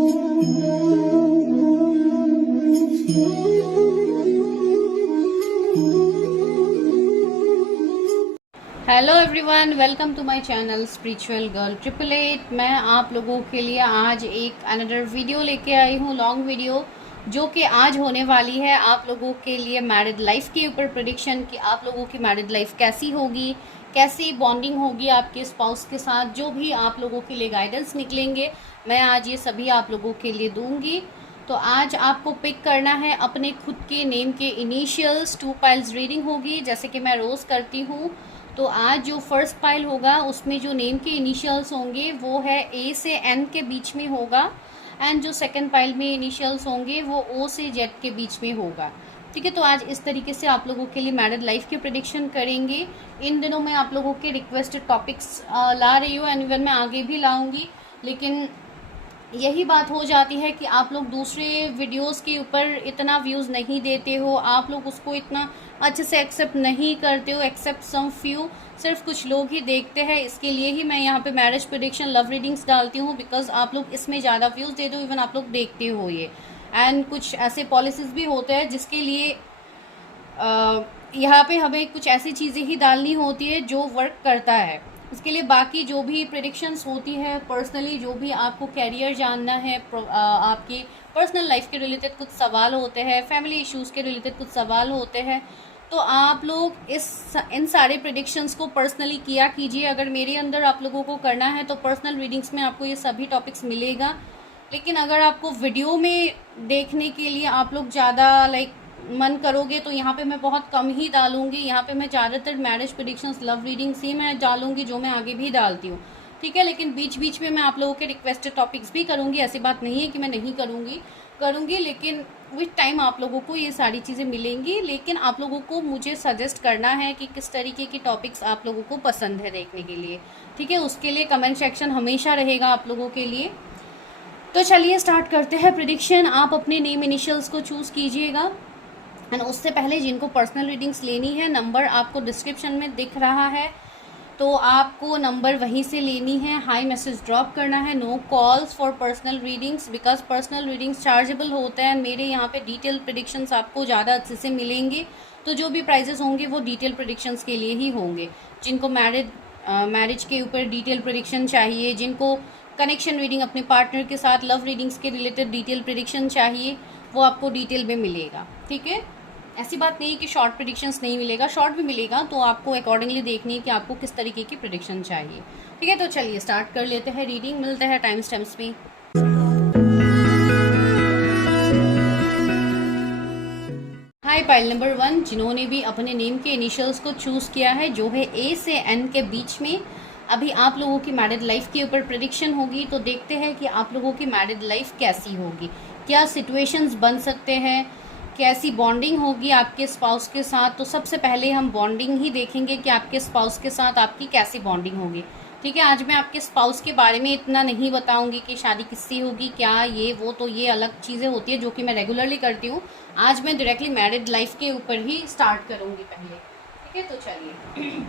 Hello everyone, welcome to my channel spiritual girl 888। मैं आप लोगों के लिए आज एक अनदर वीडियो लेके आई हूँ, लॉन्ग वीडियो, जो कि आज होने वाली है आप लोगों के लिए मैरिड लाइफ के ऊपर प्रेडिक्शन कि आप लोगों की मैरिड लाइफ कैसी होगी, कैसी बॉन्डिंग होगी आपके स्पाउस के साथ। जो भी आप लोगों के लिए गाइडेंस निकलेंगे मैं आज ये सभी आप लोगों के लिए दूंगी। तो आज आपको पिक करना है अपने खुद के नेम के इनिशियल्स। 2 पाइल्स रीडिंग होगी जैसे कि मैं रोज़ करती हूँ। तो आज जो फर्स्ट पाइल होगा उसमें जो नेम के इनिशियल्स होंगे वो है ए से एन के बीच में होगा, एंड जो सेकंड पाइल में इनिशियल्स होंगे वो ओ से जेड के बीच में होगा। ठीक है, तो आज इस तरीके से आप लोगों के लिए मैरिड लाइफ की प्रेडिक्शन करेंगे। इन दिनों मैं आप लोगों के रिक्वेस्टेड टॉपिक्स ला रही हूँ, एंड इवन मैं आगे भी लाऊंगी, लेकिन यही बात हो जाती है कि आप लोग दूसरे वीडियोस के ऊपर इतना व्यूज़ नहीं देते हो, आप लोग उसको इतना अच्छे से एक्सेप्ट नहीं करते हो, एक्सेप्ट सम फ्यू, सिर्फ कुछ लोग ही देखते हैं। इसके लिए ही मैं यहाँ पे मैरिज प्रेडिक्शन लव रीडिंग्स डालती हूँ, बिकॉज आप लोग इसमें ज़्यादा व्यूज़ दे दो, इवन आप लोग देखते हो ये। एंड कुछ ऐसे पॉलिसीज़ भी होते हैं जिसके लिए यहाँ पे हमें कुछ ऐसी चीज़ें ही डालनी होती है जो वर्क करता है। इसके लिए बाकी जो भी प्रेडिक्शंस होती है पर्सनली, जो भी आपको कैरियर जानना है, आपकी पर्सनल लाइफ के रिलेटेड कुछ सवाल होते हैं, फैमिली इश्यूज़ के रिलेटेड कुछ सवाल होते हैं, तो आप लोग इन सारे प्रेडिक्शंस को पर्सनली किया कीजिए। अगर मेरे अंदर आप लोगों को करना है तो पर्सनल रीडिंग्स में आपको ये सभी टॉपिक्स मिलेगा। लेकिन अगर आपको वीडियो में देखने के लिए आप लोग ज़्यादा मन करोगे तो यहाँ पे मैं बहुत कम ही डालूंगी। यहाँ पे मैं ज़्यादातर मैरिज प्रेडिक्शंस लव रीडिंग्स ही मैं डालूंगी, जो मैं आगे भी डालती हूँ। ठीक है, लेकिन बीच बीच में मैं आप लोगों के रिक्वेस्टेड टॉपिक्स भी करूँगी, ऐसी बात नहीं है कि मैं नहीं करूँगी, लेकिन विथ टाइम आप लोगों को ये सारी चीज़ें मिलेंगी। लेकिन आप लोगों को मुझे सजेस्ट करना है कि किस तरीके की टॉपिक्स आप लोगों को पसंद है देखने के लिए। ठीक है, उसके लिए कमेंट सेक्शन हमेशा रहेगा आप लोगों के लिए। तो चलिए स्टार्ट करते हैं प्रेडिक्शन। आप अपने नेम इनिशियल्स को चूज़ कीजिएगा, एंड उससे पहले जिनको पर्सनल रीडिंग्स लेनी है, नंबर आपको डिस्क्रिप्शन में दिख रहा है, तो आपको नंबर वहीं से लेनी है। हाई मैसेज ड्रॉप करना है, no calls for personal readings, because personal readings chargeable होता है। मेरे यहाँ पे डिटेल प्रेडिक्शंस आपको ज़्यादा अच्छे से मिलेंगे, तो जो भी प्राइजेस होंगे वो डिटेल प्रेडिक्शंस के लिए ही होंगे। जिनको मैरिज के ऊपर डिटेल प्रेडिक्शन चाहिए, जिनको कनेक्शन रीडिंग अपने पार्टनर के साथ, लव रीडिंग्स के रिलेटेड डिटेल प्रेडिक्शन चाहिए, वो आपको डिटेल में मिलेगा। ठीक है, ऐसी बात नहीं है कि शॉर्ट प्रेडिक्शंस नहीं मिलेगा, शॉर्ट भी मिलेगा, तो आपको अकॉर्डिंगली देखनी है कि आपको किस तरीके की प्रेडिक्शन चाहिए। ठीक है, तो चलिए स्टार्ट कर लेते हैं रीडिंग। मिलते हैं टाइम स्टैम्प्स में। हाई पाइल नंबर 1, जिन्होंने भी अपने नेम के इनिशियल्स को चूज़ किया है, जो है ए से एन के बीच में, अभी आप लोगों की मैरिड लाइफ के ऊपर प्रेडिक्शन होगी। तो देखते हैं कि आप लोगों की मैरिड लाइफ कैसी होगी, क्या सिचुएशंस बन सकते हैं, कैसी बॉन्डिंग होगी आपके स्पाउस के साथ। तो सबसे पहले हम बॉन्डिंग ही देखेंगे कि आपके स्पाउस के साथ आपकी कैसी बॉन्डिंग होगी। ठीक है, आज मैं आपके स्पाउस के बारे में इतना नहीं बताऊंगी कि शादी किससे होगी, क्या ये वो, तो ये अलग चीज़ें होती है जो कि मैं रेगुलरली करती हूँ। आज मैं डायरेक्टली मैरिड लाइफ के ऊपर ही स्टार्ट करूँगी पहले। ठीक है, तो चलिए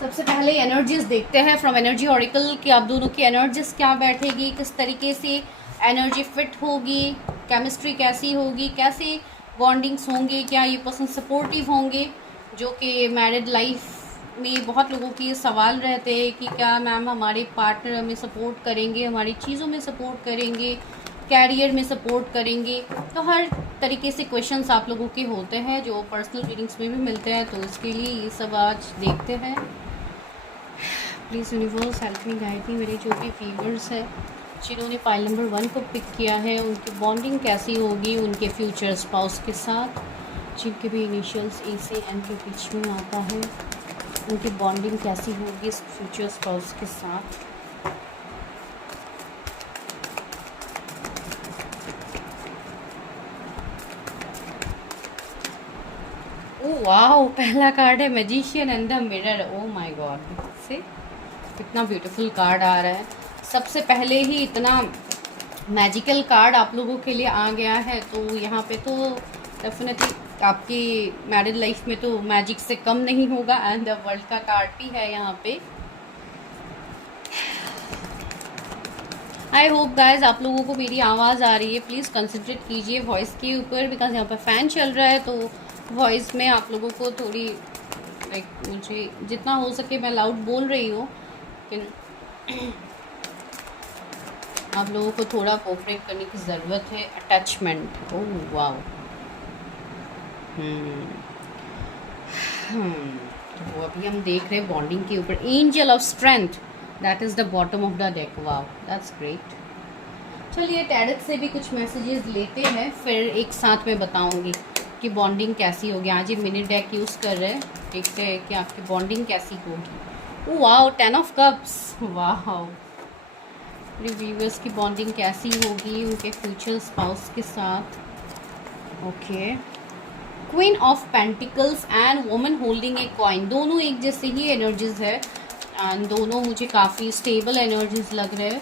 सबसे पहले एनर्जीज देखते हैं फ्रॉम एनर्जी ऑरिकल कि आप दोनों की एनर्जीज क्या बैठेगी, किस तरीके से एनर्जी फिट होगी, केमिस्ट्री कैसी होगी, कैसे बॉन्डिंग्स होंगे, क्या ये पर्सन सपोर्टिव होंगे। जो कि मैरिड लाइफ में बहुत लोगों के ये सवाल रहते हैं कि क्या मैम हमारे पार्टनर हमें सपोर्ट करेंगे, हमारी चीज़ों में सपोर्ट करेंगे, कैरियर में सपोर्ट करेंगे। तो हर तरीके से क्वेश्चंस आप लोगों के होते हैं जो पर्सनल रीडिंग्स में भी मिलते हैं, तो इसके लिए ये सब आज देखते हैं। Please universe help me, guide me. मेरे जो भी व्यूअर्स है जिन्होंने पाइल नंबर 1 को पिक किया है, उनकी बॉन्डिंग कैसी होगी उनके फ्यूचर स्पाउस के साथ, जिनके भी इनिशियल्स ए से एन के बीच में आता है, उनकी बॉन्डिंग कैसी होगी इस फ्यूचर स्पाउस के साथ। ओह वाओ, पहला कार्ड है magician and the mirror. O my God, से कितना ब्यूटीफुल कार्ड आ रहा है। सबसे पहले ही इतना मैजिकल कार्ड आप लोगों के लिए आ गया है, तो यहाँ पे तो डेफिनेटली आपकी मैरिड लाइफ में तो मैजिक से कम नहीं होगा। एंड द वर्ल्ड का कार्ड भी है यहाँ पे। आई होप गाइज आप लोगों को मेरी आवाज़ आ रही है। प्लीज़ कंसंट्रेट कीजिए वॉइस के ऊपर, बिकॉज यहाँ पर फ़ैन चल रहा है, तो वॉइस में आप लोगों को थोड़ी लाइक मुझे जितना हो सके मैं लाउड बोल रही हूँ, लेकिन आप लोगों को थोड़ा कोऑपरेट करने की ज़रूरत है। Attachment, oh wow. तो अभी हम देख रहे हैं बॉन्डिंग के ऊपर angel of strength, that is the bottom of the deck. Wow, that's great. चलिए टैरट से भी कुछ मैसेजेस लेते हैं, फिर एक साथ में बताऊंगी कि बॉन्डिंग कैसी होगी। आज ये मिनी डेक यूज़ कर रहे हैं, देखते हैं कि आपकी बॉन्डिंग कैसी होगी। Oh wow, 10 of cups. Wow, viewers की बॉन्डिंग कैसी होगी उनके फ्यूचर स्पाउस के साथ। Okay, queen of pentacles and woman holding a coin, दोनों एक जैसे ही एनर्जीज है एंड दोनों मुझे काफ़ी स्टेबल एनर्जीज लग रहे हैं।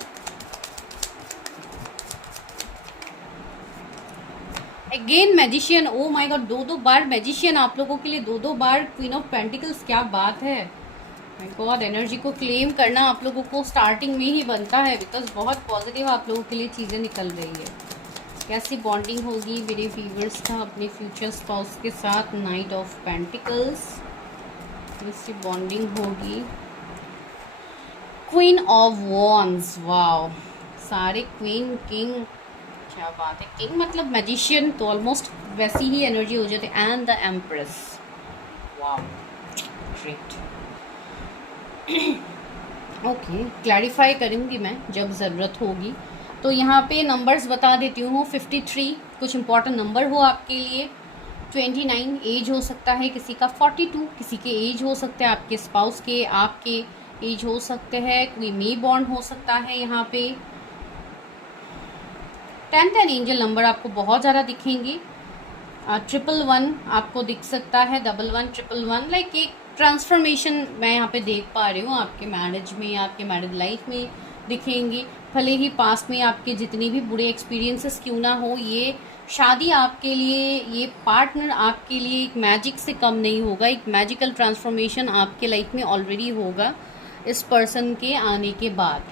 Again magician, O my God, दो बार मैजिशियन आप लोगों के लिए, दो बार क्वीन ऑफ पेंटिकल्स, क्या बात है। माय गॉड, एनर्जी को क्लेम करना आप लोगों को स्टार्टिंग में ही बनता है, बिकॉज बहुत पॉजिटिव आप लोगों के लिए चीज़ें निकल रही है। कैसी बॉन्डिंग होगी मेरे व्यूअर्स का अपने फ्यूचर स्पाउस के साथ। नाइट ऑफ पेंटिकल्स, कैसी बॉन्डिंग होगी। क्वीन ऑफ वॉन्ड्स, वाओ, सारे क्वीन किंग, क्या बात है। किंग मतलब मैजिशियन, तो ऑलमोस्ट वैसी ही एनर्जी हो जाती है। And the empress, wow, great. Okay, clarify करूँगी मैं जब ज़रूरत होगी। तो यहाँ पे नंबर्स बता देती हूँ। 53 कुछ इंपॉर्टेंट नंबर हो आपके लिए। 29 एज हो सकता है किसी का। 42 किसी के एज हो सकते हैं, आपके स्पाउस के, आपके एज हो सकते हैं। कोई मे बॉर्न हो सकता है यहाँ पे। 10 एंजल नंबर आपको बहुत ज़्यादा दिखेंगी। 111 आपको दिख सकता है। 11 111, लाइक एक ट्रांसफॉर्मेशन मैं यहाँ पे देख पा रही हूँ आपके मैरिज में, आपके मैरिड लाइफ में दिखेंगी। भले ही पास्ट में आपके जितनी भी बुरे एक्सपीरियंसेस क्यों ना हो, ये शादी आपके लिए, ये पार्टनर आपके लिए एक मैजिक से कम नहीं होगा। एक मैजिकल ट्रांसफॉर्मेशन आपके लाइफ में ऑलरेडी होगा इस पर्सन के आने के बाद,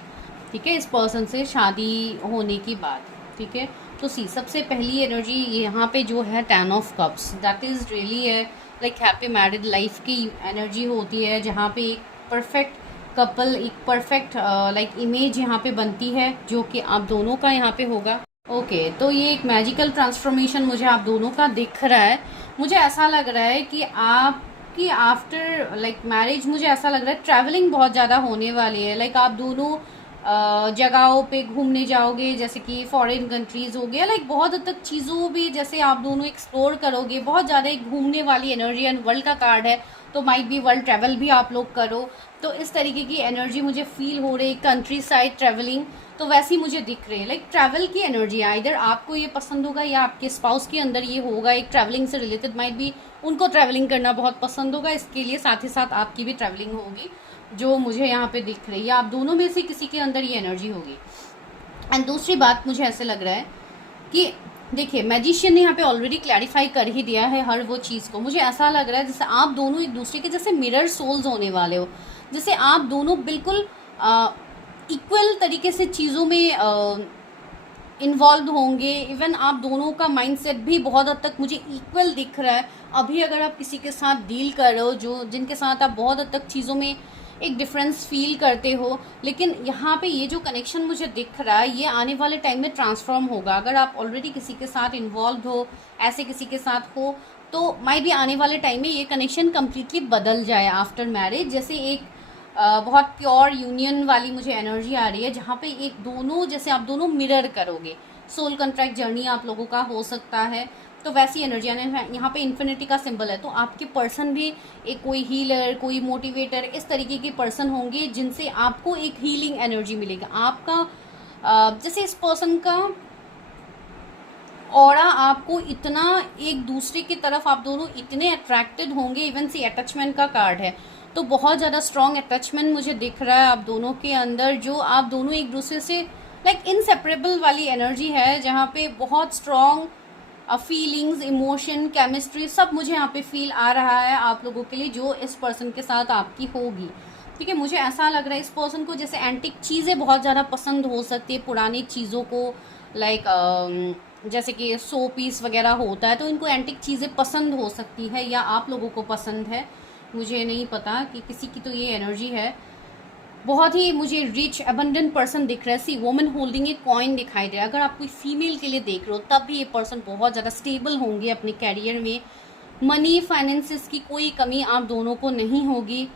ठीक है, इस पर्सन से शादी होने की बात, ठीक है। तो सबसे पहली एनर्जी यहाँ पे जो है 10 of cups, that is really है लाइक हैप्पी मैरिड लाइफ की एनर्जी होती है, जहाँ पे एक परफेक्ट कपल, एक परफेक्ट लाइक इमेज यहाँ पे बनती है, जो कि आप दोनों का यहाँ पे होगा। ओके, तो ये एक मैजिकल ट्रांसफॉर्मेशन मुझे आप दोनों का दिख रहा है। मुझे ऐसा लग रहा है कि आपकी आफ्टर लाइक मैरिज, मुझे ऐसा लग रहा है ट्रैवलिंग बहुत ज़्यादा होने वाली है। लाइक आप दोनों जगहों पे घूमने जाओगे, जैसे कि फॉरेन कंट्रीज़ हो गया, लाइक बहुत हद तक चीज़ों भी जैसे आप दोनों एक्सप्लोर करोगे। बहुत ज़्यादा एक घूमने वाली एनर्जी, एंड वर्ल्ड का कार्ड है, तो माइट बी वर्ल्ड ट्रैवल भी आप लोग करो। तो इस तरीके की एनर्जी मुझे फील हो रही है। कंट्री साइड ट्रैवलिंग तो वैसी मुझे दिख रही है, लाइक ट्रैवल की एनर्जी है। इधर आपको ये पसंद होगा या आपके स्पाउस के अंदर ये होगा, एक ट्रैवलिंग से रिलेटेड, माइट बी उनको ट्रैवलिंग करना बहुत पसंद होगा, इसके लिए साथ ही साथ आपकी भी ट्रैवलिंग होगी, जो मुझे यहाँ पे दिख रही है। आप दोनों में से किसी के अंदर ये एनर्जी होगी। एंड दूसरी बात मुझे ऐसे लग रहा है कि देखिए, मैजिशियन ने यहाँ पे ऑलरेडी क्लैरिफाई कर ही दिया है हर वो चीज़ को। मुझे ऐसा लग रहा है जैसे आप दोनों एक दूसरे के जैसे मिरर सोल्स होने वाले हो, जैसे आप दोनों बिल्कुल इक्वल तरीके से चीज़ों में इन्वॉल्व होंगे। इवन आप दोनों का माइंडसेट भी बहुत हद तक मुझे इक्वल दिख रहा है। अभी अगर आप किसी के साथ डील कर रहे हो, जो जिनके साथ आप बहुत हद तक चीज़ों में एक डिफरेंस फील करते हो, लेकिन यहाँ पे ये जो कनेक्शन मुझे दिख रहा है, ये आने वाले टाइम में ट्रांसफॉर्म होगा। अगर आप ऑलरेडी किसी के साथ इन्वॉल्व हो, ऐसे किसी के साथ हो, तो माइट भी आने वाले टाइम में ये कनेक्शन कम्प्लीटली बदल जाए आफ्टर मैरिज। जैसे एक बहुत प्योर यूनियन वाली मुझे एनर्जी आ रही है, जहाँ पे एक दोनों, जैसे आप दोनों मिरर करोगे, सोल कॉन्ट्रैक्ट जर्नी आप लोगों का हो सकता है। तो वैसी एनर्जी यहाँ पे इन्फिनिटी का सिंबल है। तो आपके पर्सन भी एक कोई हीलर, कोई मोटिवेटर, इस तरीके के पर्सन होंगे जिनसे आपको एक हीलिंग एनर्जी मिलेगा। आपका जैसे इस पर्सन का ऑरा आपको इतना एक दूसरे की तरफ, आप दोनों इतने अट्रैक्टेड होंगे। इवन से अटैचमेंट का कार्ड है, तो बहुत ज़्यादा स्ट्रॉन्ग अटैचमेंट मुझे दिख रहा है आप दोनों के अंदर, जो आप दोनों एक दूसरे से लाइक इनसेपरेबल वाली एनर्जी है, जहाँ पे बहुत स्ट्रॉन्ग फीलिंग्स, इमोशन, केमिस्ट्री सब मुझे यहाँ पे फील आ रहा है आप लोगों के लिए, जो इस पर्सन के साथ आपकी होगी। ठीक है, मुझे ऐसा लग रहा है इस पर्सन को जैसे एंटिक चीज़ें बहुत ज़्यादा पसंद हो सकती है, पुरानी चीज़ों को, लाइक जैसे कि शो पीस वगैरह होता है, तो इनको एंटिक चीज़ें पसंद हो सकती है, या आप लोगों को पसंद है, मुझे नहीं पता कि किसी की तो ये एनर्जी है। बहुत ही मुझे रिच अबंडेंट पर्सन दिख रहा है। सी वुमन होल्डिंग ए कॉइन दिखाई दे रहा है। अगर आप कोई फीमेल के लिए देख रहे हो तब भी ये पर्सन बहुत ज़्यादा स्टेबल होंगे अपने कैरियर में। मनी फाइनेंसिस की कोई कमी आप दोनों को नहीं होगी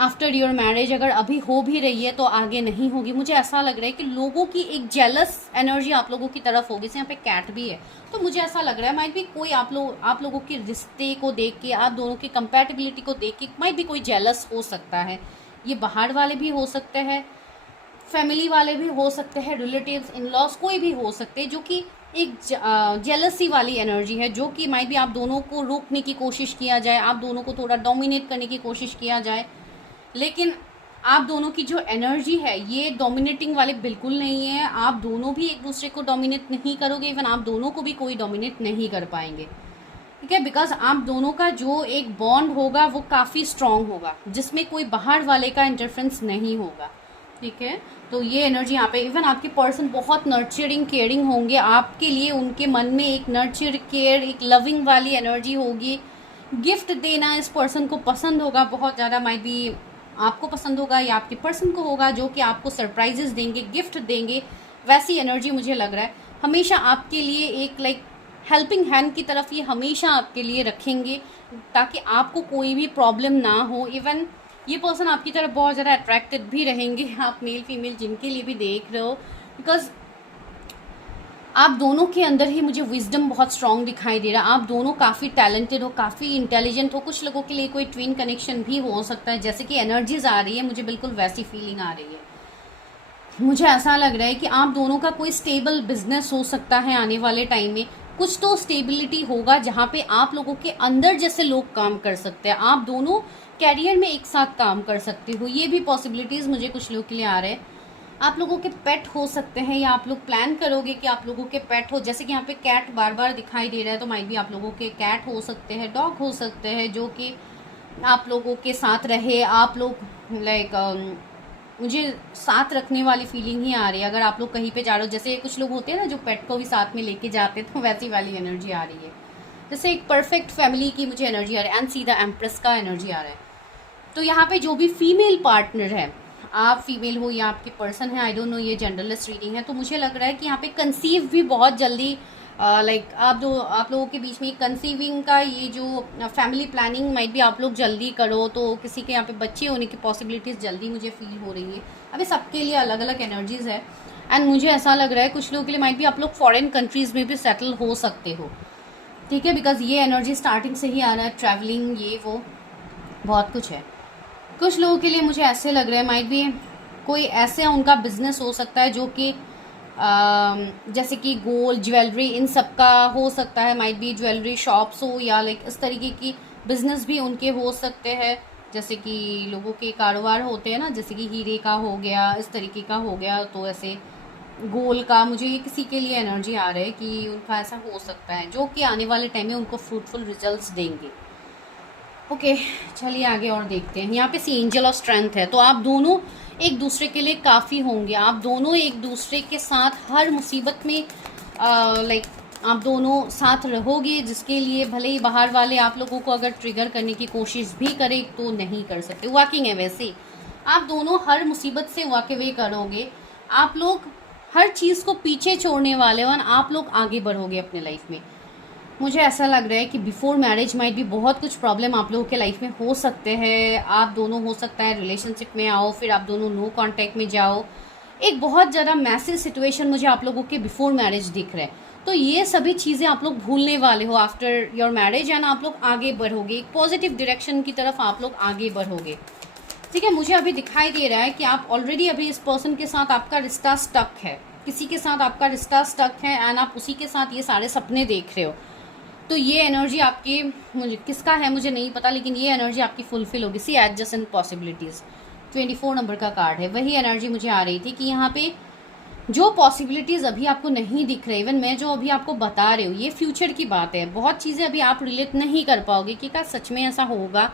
आफ्टर योर मैरिज। अगर अभी हो भी रही है तो आगे नहीं होगी। मुझे ऐसा लग रहा है कि लोगों की एक जेलस एनर्जी आप लोगों की तरफ होगी। यहाँ पे कैट भी है, तो मुझे ऐसा लग रहा है माइट भी कोई आप लोगों के रिश्ते को देख के, आप दोनों की कंपैटिबिलिटी को देख के माइट भी कोई जेलस हो सकता है। ये बाहर वाले भी हो सकते हैं, फैमिली वाले भी हो सकते हैं, रिलेटिव्स, इन लॉज, कोई भी हो सकते हैं, जो कि एक जेलसी वाली एनर्जी है, जो कि माइट भी आप दोनों को रोकने की कोशिश किया जाए, आप दोनों को थोड़ा डोमिनेट करने की कोशिश किया जाए। लेकिन आप दोनों की जो एनर्जी है ये डोमिनेटिंग वाली बिल्कुल नहीं है। आप दोनों भी एक दूसरे को डोमिनेट नहीं करोगे, इवन आप दोनों को भी कोई डोमिनेट नहीं कर पाएंगे। ठीक है, बिकॉज आप दोनों का जो एक बॉन्ड होगा वो काफ़ी स्ट्रांग होगा, जिसमें कोई बाहर वाले का इंटरफेरेंस नहीं होगा। ठीक है, तो ये एनर्जी यहाँ पे, इवन आपके पर्सन बहुत नर्चरिंग केयरिंग होंगे आपके लिए। उनके मन में एक नर्चर केयर, एक लविंग वाली एनर्जी होगी। गिफ्ट देना इस पर्सन को पसंद होगा बहुत ज़्यादा। माइट भी आपको पसंद होगा या आपके पर्सन को होगा, जो कि आपको सरप्राइजेस देंगे, गिफ्ट देंगे, वैसी एनर्जी मुझे लग रहा है। हमेशा आपके लिए एक लाइक हेल्पिंग हैंड की तरफ ये हमेशा आपके लिए रखेंगे, ताकि आपको कोई भी प्रॉब्लम ना हो। इवन ये पर्सन आपकी तरफ बहुत ज़्यादा अट्रैक्टेड भी रहेंगे, आप मेल फीमेल जिनके लिए भी देख रहे हो, बिकॉज आप दोनों के अंदर ही मुझे विजडम बहुत स्ट्रांग दिखाई दे रहा है। आप दोनों काफ़ी टैलेंटेड हो, काफ़ी इंटेलिजेंट हो। कुछ लोगों के लिए कोई ट्विन कनेक्शन भी हो सकता है, जैसे कि एनर्जीज आ रही है, मुझे बिल्कुल वैसी फीलिंग आ रही है। मुझे ऐसा लग रहा है कि आप दोनों का कोई स्टेबल बिजनेस हो सकता है आने वाले टाइम में। कुछ तो स्टेबिलिटी होगा जहाँ पे आप लोगों के अंदर जैसे लोग काम कर सकते हैं, आप दोनों कैरियर में एक साथ काम कर सकते हो। ये भी पॉसिबिलिटीज़ मुझे कुछ लोगों के लिए आ रहे हैं। आप लोगों के पेट हो सकते हैं, या आप लोग प्लान करोगे कि आप लोगों के पेट हो। जैसे कि यहाँ पे कैट बार बार दिखाई दे रहा है, तो माइट भी आप लोगों के कैट हो सकते हैं, डॉग हो सकते हैं, जो कि आप लोगों के साथ रहे। आप लोग लाइक मुझे साथ रखने वाली फीलिंग ही आ रही है। अगर आप लोग कहीं पे जा रहे हो, जैसे कुछ लोग होते हैं ना जो पेट को भी साथ में लेके जाते हैं, तो वैसी वाली एनर्जी आ रही है। जैसे एक परफेक्ट फैमिली की मुझे एनर्जी आ रही है, एंड सी द एम्प्रेस का एनर्जी आ रहा है। तो यहाँ पे जो भी फीमेल पार्टनर है, आप फीमेल हो या आपके पर्सन है, आई डोंट नो, ये जनरलिस्ट रीडिंग है, तो मुझे लग रहा है कि यहाँ पे कंसीव भी बहुत जल्दी लाइक आप लोगों के बीच में कंसीविंग का ये जो फैमिली प्लानिंग माइट भी आप लोग जल्दी करो, तो किसी के यहाँ पे बच्चे होने की पॉसिबिलिटीज़ जल्दी मुझे फील हो रही है। अभी सबके लिए अलग अलग एनर्जीज़ है, एंड मुझे ऐसा लग रहा है कुछ लोगों के लिए माइट भी आप लोग फॉरेन कंट्रीज़ में भी सेटल हो सकते हो। ठीक है, बिकॉज ये एनर्जी स्टार्टिंग से ही आ रहा है, ट्रैवलिंग, ये वो बहुत कुछ है। कुछ लोगों के लिए मुझे ऐसे लग रहा है माइट भी कोई ऐसे उनका बिजनेस हो सकता है जो कि जैसे कि गोल्ड, ज्वेलरी, इन सब का हो सकता है। माइट भी ज्वेलरी शॉप्स हो, या लाइक इस तरीके की बिजनेस भी उनके हो सकते हैं। जैसे कि लोगों के कारोबार होते हैं ना, जैसे कि हीरे का हो गया, इस तरीके का हो गया, तो ऐसे गोल्ड का मुझे ये किसी के लिए एनर्जी आ रहा है कि उनका ऐसा हो सकता है, जो कि आने वाले टाइम में उनको फ्रूटफुल रिजल्ट्स देंगे। ओके, चलिए आगे और देखते हैं। यहाँ पे सी एंजल ऑफ स्ट्रेंथ है, तो आप दोनों एक दूसरे के लिए काफ़ी होंगे। आप दोनों एक दूसरे के साथ हर मुसीबत में लाइक आप दोनों साथ रहोगे, जिसके लिए भले ही बाहर वाले आप लोगों को अगर ट्रिगर करने की कोशिश भी करे तो नहीं कर सकते। वॉकिंग है वैसे आप दोनों हर मुसीबत से वाकवे करोगे। आप लोग हर चीज़ को पीछे छोड़ने वाले हो, और आप लोग आगे बढ़ोगे अपने लाइफ में। मुझे ऐसा लग रहा है कि बिफोर मैरिज माइट भी बहुत कुछ प्रॉब्लम आप लोगों के लाइफ में हो सकते हैं। आप दोनों हो सकता है रिलेशनशिप में आओ, फिर आप दोनों नो कांटेक्ट में जाओ। एक बहुत ज़्यादा मैसिव सिचुएशन मुझे आप लोगों के बिफोर मैरिज दिख रहा है। तो ये सभी चीज़ें आप लोग भूलने वाले हो आफ्टर योर मैरिज, एंड आप लोग आगे बढ़ोगे, एक पॉजिटिव डायरेक्शन की तरफ आप लोग आगे बढ़ोगे। ठीक है, मुझे अभी दिखाई दे रहा है कि आप ऑलरेडी अभी इस पर्सन के साथ आपका रिश्ता स्टक है, किसी के साथ आपका रिश्ता स्टक है, एंड आप उसी के साथ ये सारे सपने देख रहे हो। तो ये एनर्जी आपकी, मुझे किसका है मुझे नहीं पता, लेकिन ये एनर्जी आपकी फुलफिल होगी। सी एडजस्टेंट पॉसिबिलिटीज़ 24 नंबर का कार्ड है, वही एनर्जी मुझे आ रही थी कि यहाँ पे जो पॉसिबिलिटीज़ अभी आपको नहीं दिख रही, इवन मैं जो अभी आपको बता रही हूँ, ये फ्यूचर की बात है। बहुत चीज़ें अभी आप रिलेट नहीं कर पाओगे कि क्या सच में ऐसा होगा,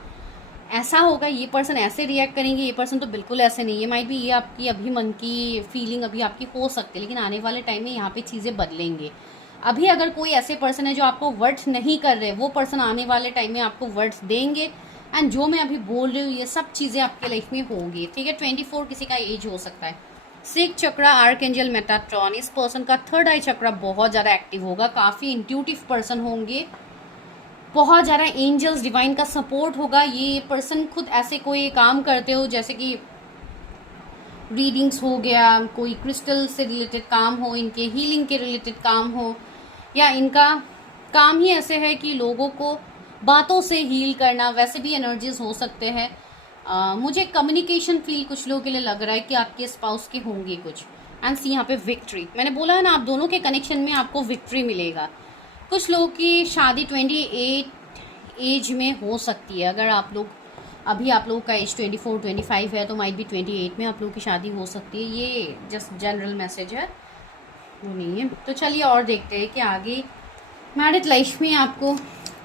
ऐसा होगा, ये पर्सन ऐसे रिएक्ट करेंगे, ये पर्सन तो बिल्कुल ऐसे नहीं है। माइट भी ये आपकी अभी मन की फीलिंग अभी आपकी हो सकती है, लेकिन आने वाले टाइम में यहाँ पे चीज़ें बदलेंगे। अभी अगर कोई ऐसे पर्सन है जो आपको वर्ड्स नहीं कर रहे, वो पर्सन आने वाले टाइम में आपको वर्ड्स देंगे। एंड जो मैं अभी बोल रही हूँ ये सब चीज़ें आपके लाइफ में होंगी, ठीक है। 24 किसी का एज हो सकता है। 6 चक्रा आर्कएंजल मेटाट्रॉन, इस पर्सन का थर्ड आई चक्रा बहुत ज़्यादा एक्टिव होगा, काफ़ी इंट्यूटिव पर्सन होंगे, बहुत ज़्यादा एंजल्स डिवाइन का सपोर्ट होगा। ये पर्सन खुद ऐसे कोई काम करते हो जैसे कि रीडिंग्स हो गया, कोई क्रिस्टल से रिलेटेड काम हो, इनके हीलिंग के रिलेटेड काम हो, या इनका काम ही ऐसे है कि लोगों को बातों से हील करना, वैसे भी एनर्जीज हो सकते हैं। मुझे कम्युनिकेशन फील कुछ लोगों के लिए लग रहा है कि आपके स्पाउस के होंगे कुछ। एंड सी यहाँ पे विक्ट्री, मैंने बोला है ना, आप दोनों के कनेक्शन में आपको विक्ट्री मिलेगा। कुछ लोगों की शादी 28 एज में हो सकती है। अगर आप लोग अभी आप लोगों का एज 24 25 है तो माइट भी 28 में आप लोगों की शादी हो सकती है। ये जस्ट जनरल मैसेज है, वो नहीं है। तो चलिए और देखते हैं कि आगे मैरिड लाइफ में आपको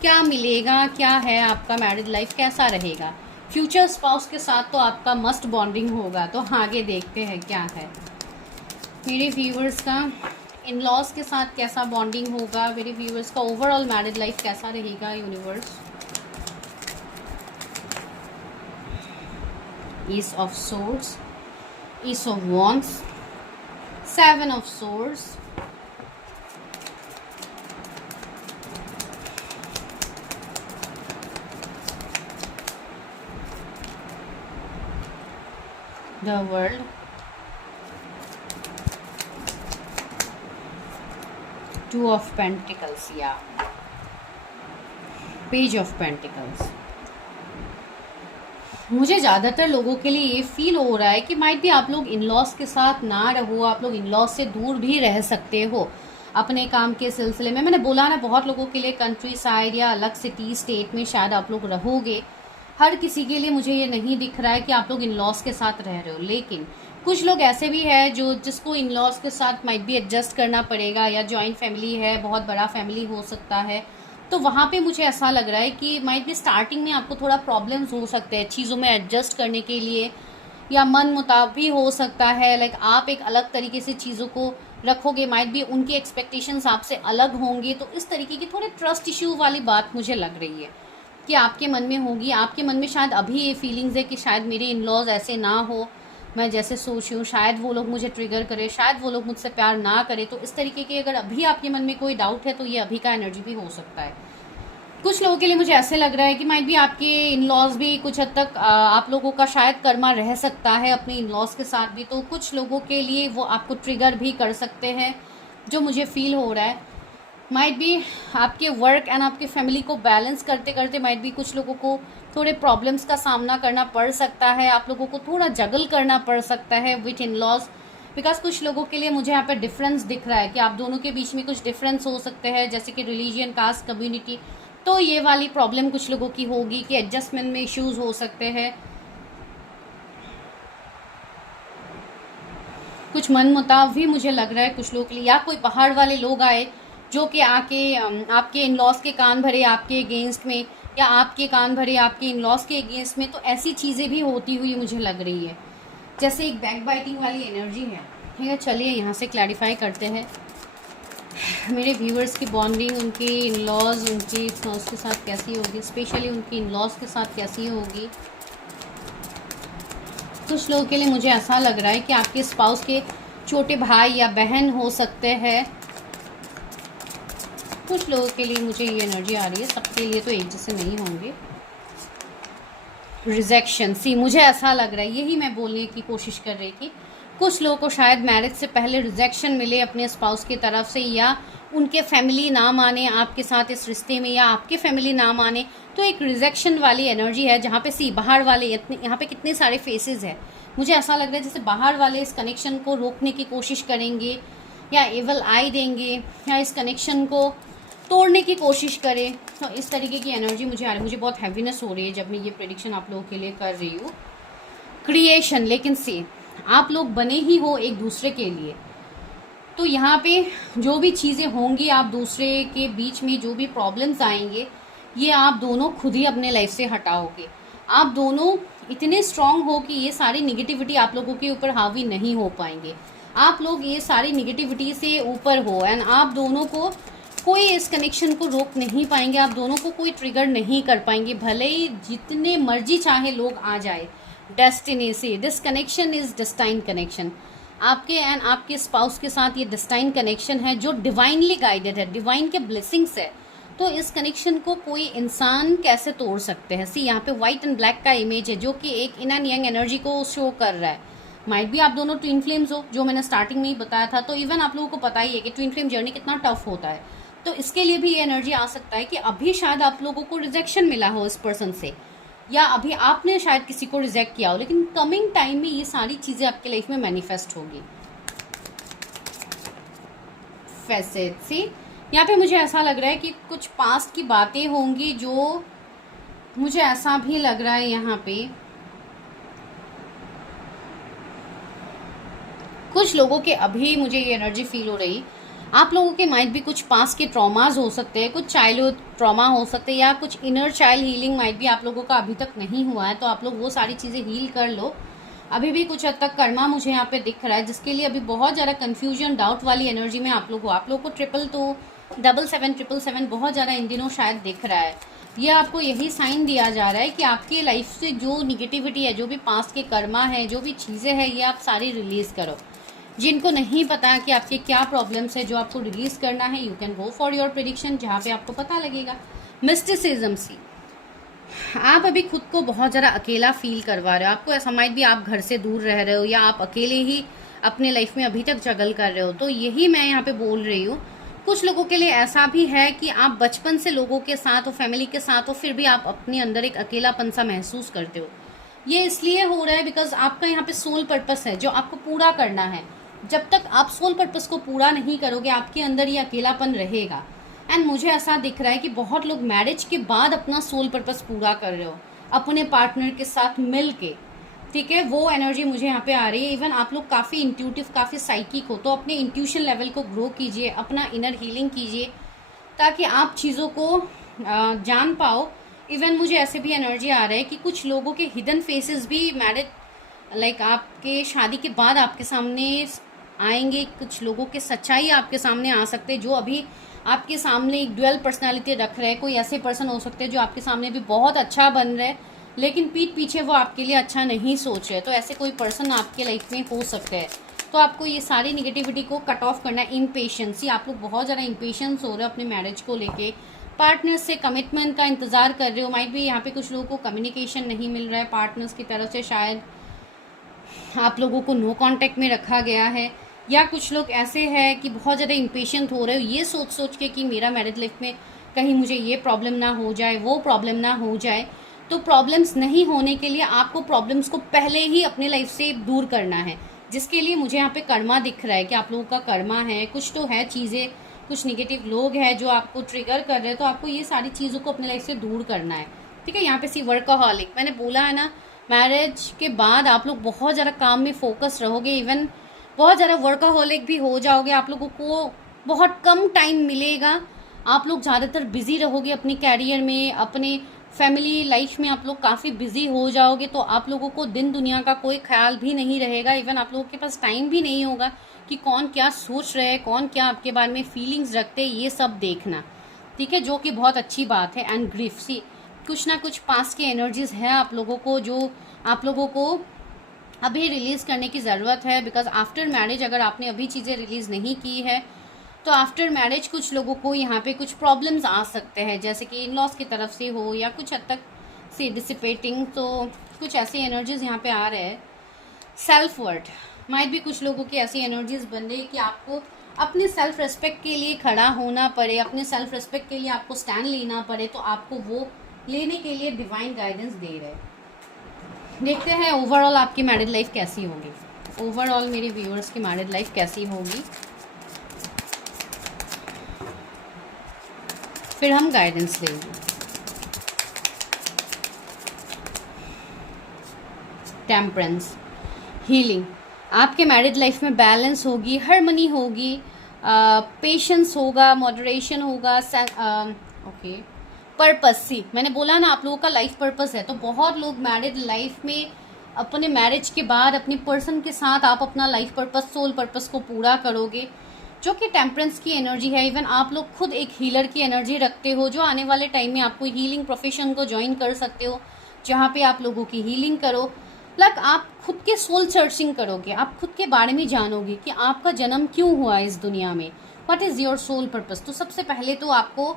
क्या मिलेगा, क्या है आपका मैरिड लाइफ कैसा रहेगा। फ्यूचर स्पाउस के साथ तो आपका मस्ट बॉन्डिंग होगा, तो आगे देखते हैं क्या है। मेरे व्यूअर्स का इन लॉज के साथ कैसा बॉन्डिंग होगा, मेरे व्यूअर्स का ओवरऑल मैरिड लाइफ कैसा रहेगा। Universe, Ace of Swords, Ace of Wands, 7 of Swords, the World, Two of Pentacles, yeah, Page of Pentacles। मुझे ज़्यादातर लोगों के लिए ये फील हो रहा है कि माइट भी आप लोग इन लॉज के साथ ना रहो, आप लोग इन लॉज से दूर भी रह सकते हो अपने काम के सिलसिले में। मैंने बोला ना, बहुत लोगों के लिए कंट्री साइड या अलग सिटी स्टेट में शायद आप लोग रहोगे। हर किसी के लिए मुझे ये नहीं दिख रहा है कि आप लोग इन लॉज के साथ रह रहे हो, लेकिन कुछ लोग ऐसे भी है जो जिसको इन लॉज के साथ माइट भी एडजस्ट करना पड़ेगा, या जॉइंट फैमिली है, बहुत बड़ा फैमिली हो सकता है। तो वहाँ पे मुझे ऐसा लग रहा है कि माइट भी स्टार्टिंग में आपको थोड़ा प्रॉब्लम्स हो सकते हैं चीज़ों में एडजस्ट करने के लिए, या मन मुताबिक भी हो सकता है। लाइक आप एक अलग तरीके से चीज़ों को रखोगे, माइट भी उनकी एक्सपेक्टेशंस आपसे अलग होंगे। तो इस तरीके की थोड़े ट्रस्ट इश्यू वाली बात मुझे लग रही है कि आपके मन में होगी। आपके मन में शायद अभी ये फीलिंग्स है कि शायद मेरे इन लॉज ऐसे ना हो, मैं जैसे सोच रही हूँ, शायद वो लोग मुझे ट्रिगर करे, शायद वो लोग मुझसे प्यार ना करे। तो इस तरीके के अगर अभी आपके मन में कोई डाउट है तो ये अभी का एनर्जी भी हो सकता है। कुछ लोगों के लिए मुझे ऐसे लग रहा है कि माइट भी आपके इन लॉज भी कुछ हद तक आप लोगों का शायद कर्मा रह सकता है अपने इन लॉज के साथ भी। तो कुछ लोगों के लिए वो आपको ट्रिगर भी कर सकते हैं, जो मुझे फील हो रहा है। माइट भी आपके वर्क एंड आपके फैमिली को बैलेंस करते करते माइट भी कुछ लोगों को थोड़े प्रॉब्लम्स का सामना करना पड़ सकता है। आप लोगों को थोड़ा जगल करना पड़ सकता है विथ इन लॉज, बिकॉज कुछ लोगों के लिए मुझे यहाँ पे डिफरेंस दिख रहा है कि आप दोनों के बीच में कुछ डिफरेंस हो सकते हैं, जैसे कि रिलीजियन, कास्ट, कम्युनिटी। तो ये वाली प्रॉब्लम कुछ लोगों की होगी कि एडजस्टमेंट में इश्यूज हो सकते हैं, कुछ मन मुताब भी मुझे लग रहा है कुछ लोगों के लिए। या कोई बाहर वाले लोग आए जो कि आके आपके इन लॉज के कान भरे आपके अगेंस्ट में, या आपके कान भरे आपके इन लॉज के अगेंस्ट में। तो ऐसी चीज़ें भी होती हुई मुझे लग रही है, जैसे एक बैक बाइटिंग वाली एनर्जी है, ठीक है। चलिए यहाँ से क्लैरिफाई करते हैं मेरे व्यूअर्स की बॉन्डिंग, उनकी इन लॉज उनकी स्पाउस के साथ कैसी होगी, स्पेशली उनकी इन लॉज के साथ कैसी होगी। कुछ लोगों के लिए मुझे ऐसा लग रहा है कि आपके स्पाउस के छोटे भाई या बहन हो सकते हैं। कुछ लोगों के लिए मुझे ये एनर्जी आ रही है, सबके लिए तो एक जैसे नहीं होंगे। रिजेक्शन, सी मुझे ऐसा लग रहा है, यही मैं बोलने की कोशिश कर रही थी। कुछ लोगों को शायद मैरिज से पहले रिजेक्शन मिले अपने स्पाउस की तरफ से, या उनके फैमिली ना माने आपके साथ इस रिश्ते में, या आपके फैमिली ना माने। तो एक रिजेक्शन वाली एनर्जी है, जहाँ पे सी बाहर वाले यहाँ पे कितने सारे फेसेस हैं। मुझे ऐसा लग रहा है जैसे बाहर वाले इस कनेक्शन को रोकने की कोशिश करेंगे, या एवल आई देंगे, या इस कनेक्शन को तोड़ने की कोशिश करें। तो इस तरीके की एनर्जी मुझे आ रही है। मुझे बहुत हैवीनेस हो रही है जब मैं ये प्रेडिक्शन आप लोगों के लिए कर रही हूँ। क्रिएशन, लेकिन सी आप लोग बने ही हो एक दूसरे के लिए। तो यहाँ पे जो भी चीज़ें होंगी, आप दूसरे के बीच में जो भी प्रॉब्लम्स आएंगे, ये आप दोनों खुद ही अपने लाइफ से हटाओगे। आप दोनों इतने स्ट्रांग हो कि ये सारी निगेटिविटी आप लोगों के ऊपर हावी नहीं हो पाएंगे। आप लोग ये सारी निगेटिविटी से ऊपर हो एंड आप दोनों को कोई इस कनेक्शन को रोक नहीं पाएंगे, आप दोनों को कोई ट्रिगर नहीं कर पाएंगे, भले ही जितने मर्जी चाहे लोग आ जाए डेस्टिनी से। This connection is destined connection. आपके एंड आपके स्पाउस के साथ ये डेस्टाइन कनेक्शन है जो डिवाइनली गाइडेड है, डिवाइन के ब्लेसिंग्स है। तो इस कनेक्शन को कोई इंसान कैसे तोड़ सकते हैं? सी यहाँ पे व्हाइट एंड ब्लैक का इमेज है जो कि एक इन एंड यंग एनर्जी को शो कर रहा है। माइट भी आप दोनों ट्विन फ्लेम्स हो, जो मैंने स्टार्टिंग में ही बताया था। तो इवन आप लोगों को पता ही है कि ट्विन फ्लेम जर्नी कितना टफ होता है। तो इसके लिए भी ये एनर्जी आ सकता है कि अभी शायद आप लोगों को रिजेक्शन मिला हो इस पर्सन से, या अभी आपने शायद किसी को रिजेक्ट किया हो, लेकिन कमिंग टाइम में ये सारी चीज़ें आपके लाइफ में मैनिफेस्ट होगी। फैसेट से यहाँ पे मुझे ऐसा लग रहा है कि कुछ पास्ट की बातें होंगी, जो मुझे ऐसा भी लग रहा है यहाँ पे कुछ लोगों के अभी मुझे ये एनर्जी फील हो रही, आप लोगों के माइट भी कुछ पास्ट के ट्रॉमाज हो सकते हैं, कुछ चाइल्डहुड ट्रॉमा हो सकते हैं, या कुछ इनर चाइल्ड हीलिंग माइट भी आप लोगों का अभी तक नहीं हुआ है। तो आप लोग वो सारी चीज़ें हील कर लो। अभी भी कुछ हद तक कर्मा मुझे यहाँ पे दिख रहा है, जिसके लिए अभी बहुत ज़्यादा कन्फ्यूजन डाउट वाली एनर्जी में आप लोग को 777 बहुत ज़्यादा इन दिनों शायद दिख रहा है। ये आपको यही साइन दिया जा रहा है कि आपकी लाइफ से जो निगेटिविटी है, जो भी पास्ट के कर्मा है, जो भी चीज़ें हैं, ये आप सारी रिलीज़ करो। जिनको नहीं पता कि आपके क्या प्रॉब्लम्स है जो आपको रिलीज़ करना है, you can go for your prediction, जहाँ पे आपको पता लगेगा। मिस्टिसिज्म सी, आप अभी खुद को बहुत ज़्यादा अकेला फील करवा रहे हो। आपको ऐसा माइट भी आप घर से दूर रह रहे हो, या आप अकेले ही अपने लाइफ में अभी तक स्ट्रगल कर रहे हो। तो यही मैं यहाँ पे बोल रही हूँ। कुछ लोगों के लिए ऐसा भी है कि आप बचपन से लोगों के साथ हो, फैमिली के साथ हो, फिर भी आप अपने अंदर एक अकेलापन सा महसूस करते हो। ये इसलिए हो रहा है बिकॉज आपका यहाँ पे सोल पर्पस है जो आपको पूरा करना है। जब तक आप सोल पर्पस को पूरा नहीं करोगे, आपके अंदर ये अकेलापन रहेगा। एंड मुझे ऐसा दिख रहा है कि बहुत लोग मैरिज के बाद अपना सोल पर्पस पूरा कर रहे हो अपने पार्टनर के साथ मिल के, ठीक है। वो एनर्जी मुझे यहाँ पे आ रही है। इवन आप लोग काफ़ी इंट्यूटिव, काफ़ी साइकिक हो, तो अपने इंट्यूशन लेवल को ग्रो कीजिए, अपना इनर हीलिंग कीजिए, ताकि आप चीज़ों को जान पाओ। इवन मुझे ऐसे भी एनर्जी आ रहा है कि कुछ लोगों के हिडन फेसेस भी मैरिज लाइक आपके शादी के बाद आपके सामने आएंगे। कुछ लोगों के सच्चाई आपके सामने आ सकते हैं जो अभी आपके सामने एक ड्यूअल पर्सनालिटी रख रहे हैं। कोई ऐसे पर्सन हो सकते हैं जो आपके सामने भी बहुत अच्छा बन रहे हैं, लेकिन पीठ पीछे वो आपके लिए अच्छा नहीं सोच रहे। तो ऐसे कोई पर्सन आपके लाइफ में हो सकते हैं। तो आपको ये सारी निगेटिविटी को कट ऑफ करना है। इम्पेशेंसी, आप लोग बहुत ज़्यादा इम्पेशेंस हो रहे हो अपने मैरिज को लेके, पार्टनर्स से कमिटमेंट का इंतज़ार कर रहे हो। माइट भी यहाँ पे कुछ लोगों को कम्युनिकेशन नहीं मिल रहा है पार्टनर्स की तरफ से, शायद आप लोगों को नो कांटेक्ट में रखा गया है, या कुछ लोग ऐसे हैं कि बहुत ज़्यादा इम्पेशेंट हो रहे हो ये सोच सोच के कि मेरा मैरिज लाइफ में कहीं मुझे ये प्रॉब्लम ना हो जाए, वो प्रॉब्लम ना हो जाए। तो प्रॉब्लम्स नहीं होने के लिए आपको प्रॉब्लम्स को पहले ही अपने लाइफ से दूर करना है, जिसके लिए मुझे यहाँ पे कर्मा दिख रहा है कि आप लोगों का कर्मा है। कुछ तो है चीज़ें, कुछ निगेटिव लोग हैं जो आपको ट्रिगर कर रहे हैं, तो आपको ये सारी चीज़ों को अपने लाइफ से दूर करना है, ठीक है। यहाँ पे सी वर्कaholic, मैंने बोला है ना, मैरिज के बाद आप लोग बहुत ज़्यादा काम में फोकस रहोगे, इवन बहुत ज़्यादा वर्कaholic भी हो जाओगे। आप लोगों को बहुत कम टाइम मिलेगा, आप लोग ज़्यादातर बिजी रहोगे अपने कैरियर में, अपने फैमिली लाइफ में आप लोग काफ़ी बिजी हो जाओगे। तो आप लोगों को दिन दुनिया का कोई ख्याल भी नहीं रहेगा। इवन आप लोगों के पास टाइम भी नहीं होगा कि कौन क्या सोच रहे हैं, कौन क्या आपके बारे में फीलिंग्स रखते हैं, ये सब देखना, ठीक है, जो कि बहुत अच्छी बात है। एंड ग्रीफ सी, कुछ ना कुछ पास के एनर्जीज है आप लोगों को जो आप लोगों को अभी रिलीज़ करने की ज़रूरत है। बिकॉज आफ्टर मैरिज अगर आपने अभी चीज़ें रिलीज़ नहीं की है तो आफ्टर मैरिज कुछ लोगों को यहाँ पे कुछ प्रॉब्लम्स आ सकते हैं, जैसे कि इन लॉज की तरफ से हो या कुछ हद तक से डिसिपेटिंग। तो कुछ ऐसी एनर्जीज यहाँ पे आ रहे हैं। सेल्फ वर्थ, माइट भी कुछ लोगों की ऐसी एनर्जीज बन रही है कि आपको अपने सेल्फ रेस्पेक्ट के लिए खड़ा होना पड़े, अपने सेल्फ रेस्पेक्ट के लिए आपको स्टैंड लेना पड़े, तो आपको वो लेने के लिए डिवाइन गाइडेंस दे रहे हैं। देखते हैं ओवरऑल आपकी मैरिड लाइफ कैसी होगी। ओवरऑल मेरे व्यूअर्स की मैरिड लाइफ कैसी होगी, फिर हम गाइडेंस लेंगे। टेम्परेंस, हीलिंग, आपके मैरिड लाइफ में बैलेंस होगी, हार्मनी होगी, पेशेंस होगा, मॉडरेशन होगा, ओके, पर्पस, सी मैंने बोला ना आप लोगों का लाइफ पर्पस है, तो बहुत लोग मैरिड लाइफ में अपने मैरिज के बाद अपनी पर्सन के साथ आप अपना लाइफ पर्पस, सोल पर्पस को पूरा करोगे, जो कि टेम्परेंस की एनर्जी है। इवन आप लोग खुद एक हीलर की एनर्जी रखते हो, जो आने वाले टाइम में आपको हीलिंग प्रोफेशन को ज्वाइन कर सकते हो, जहाँ पे आप लोगों की हीलिंग करो। आप खुद के सोल सर्चिंग करोगे, आप खुद के बारे में जानोगे कि आपका जन्म क्यों हुआ इस दुनिया में, what is your soul purpose. तो सबसे पहले तो आपको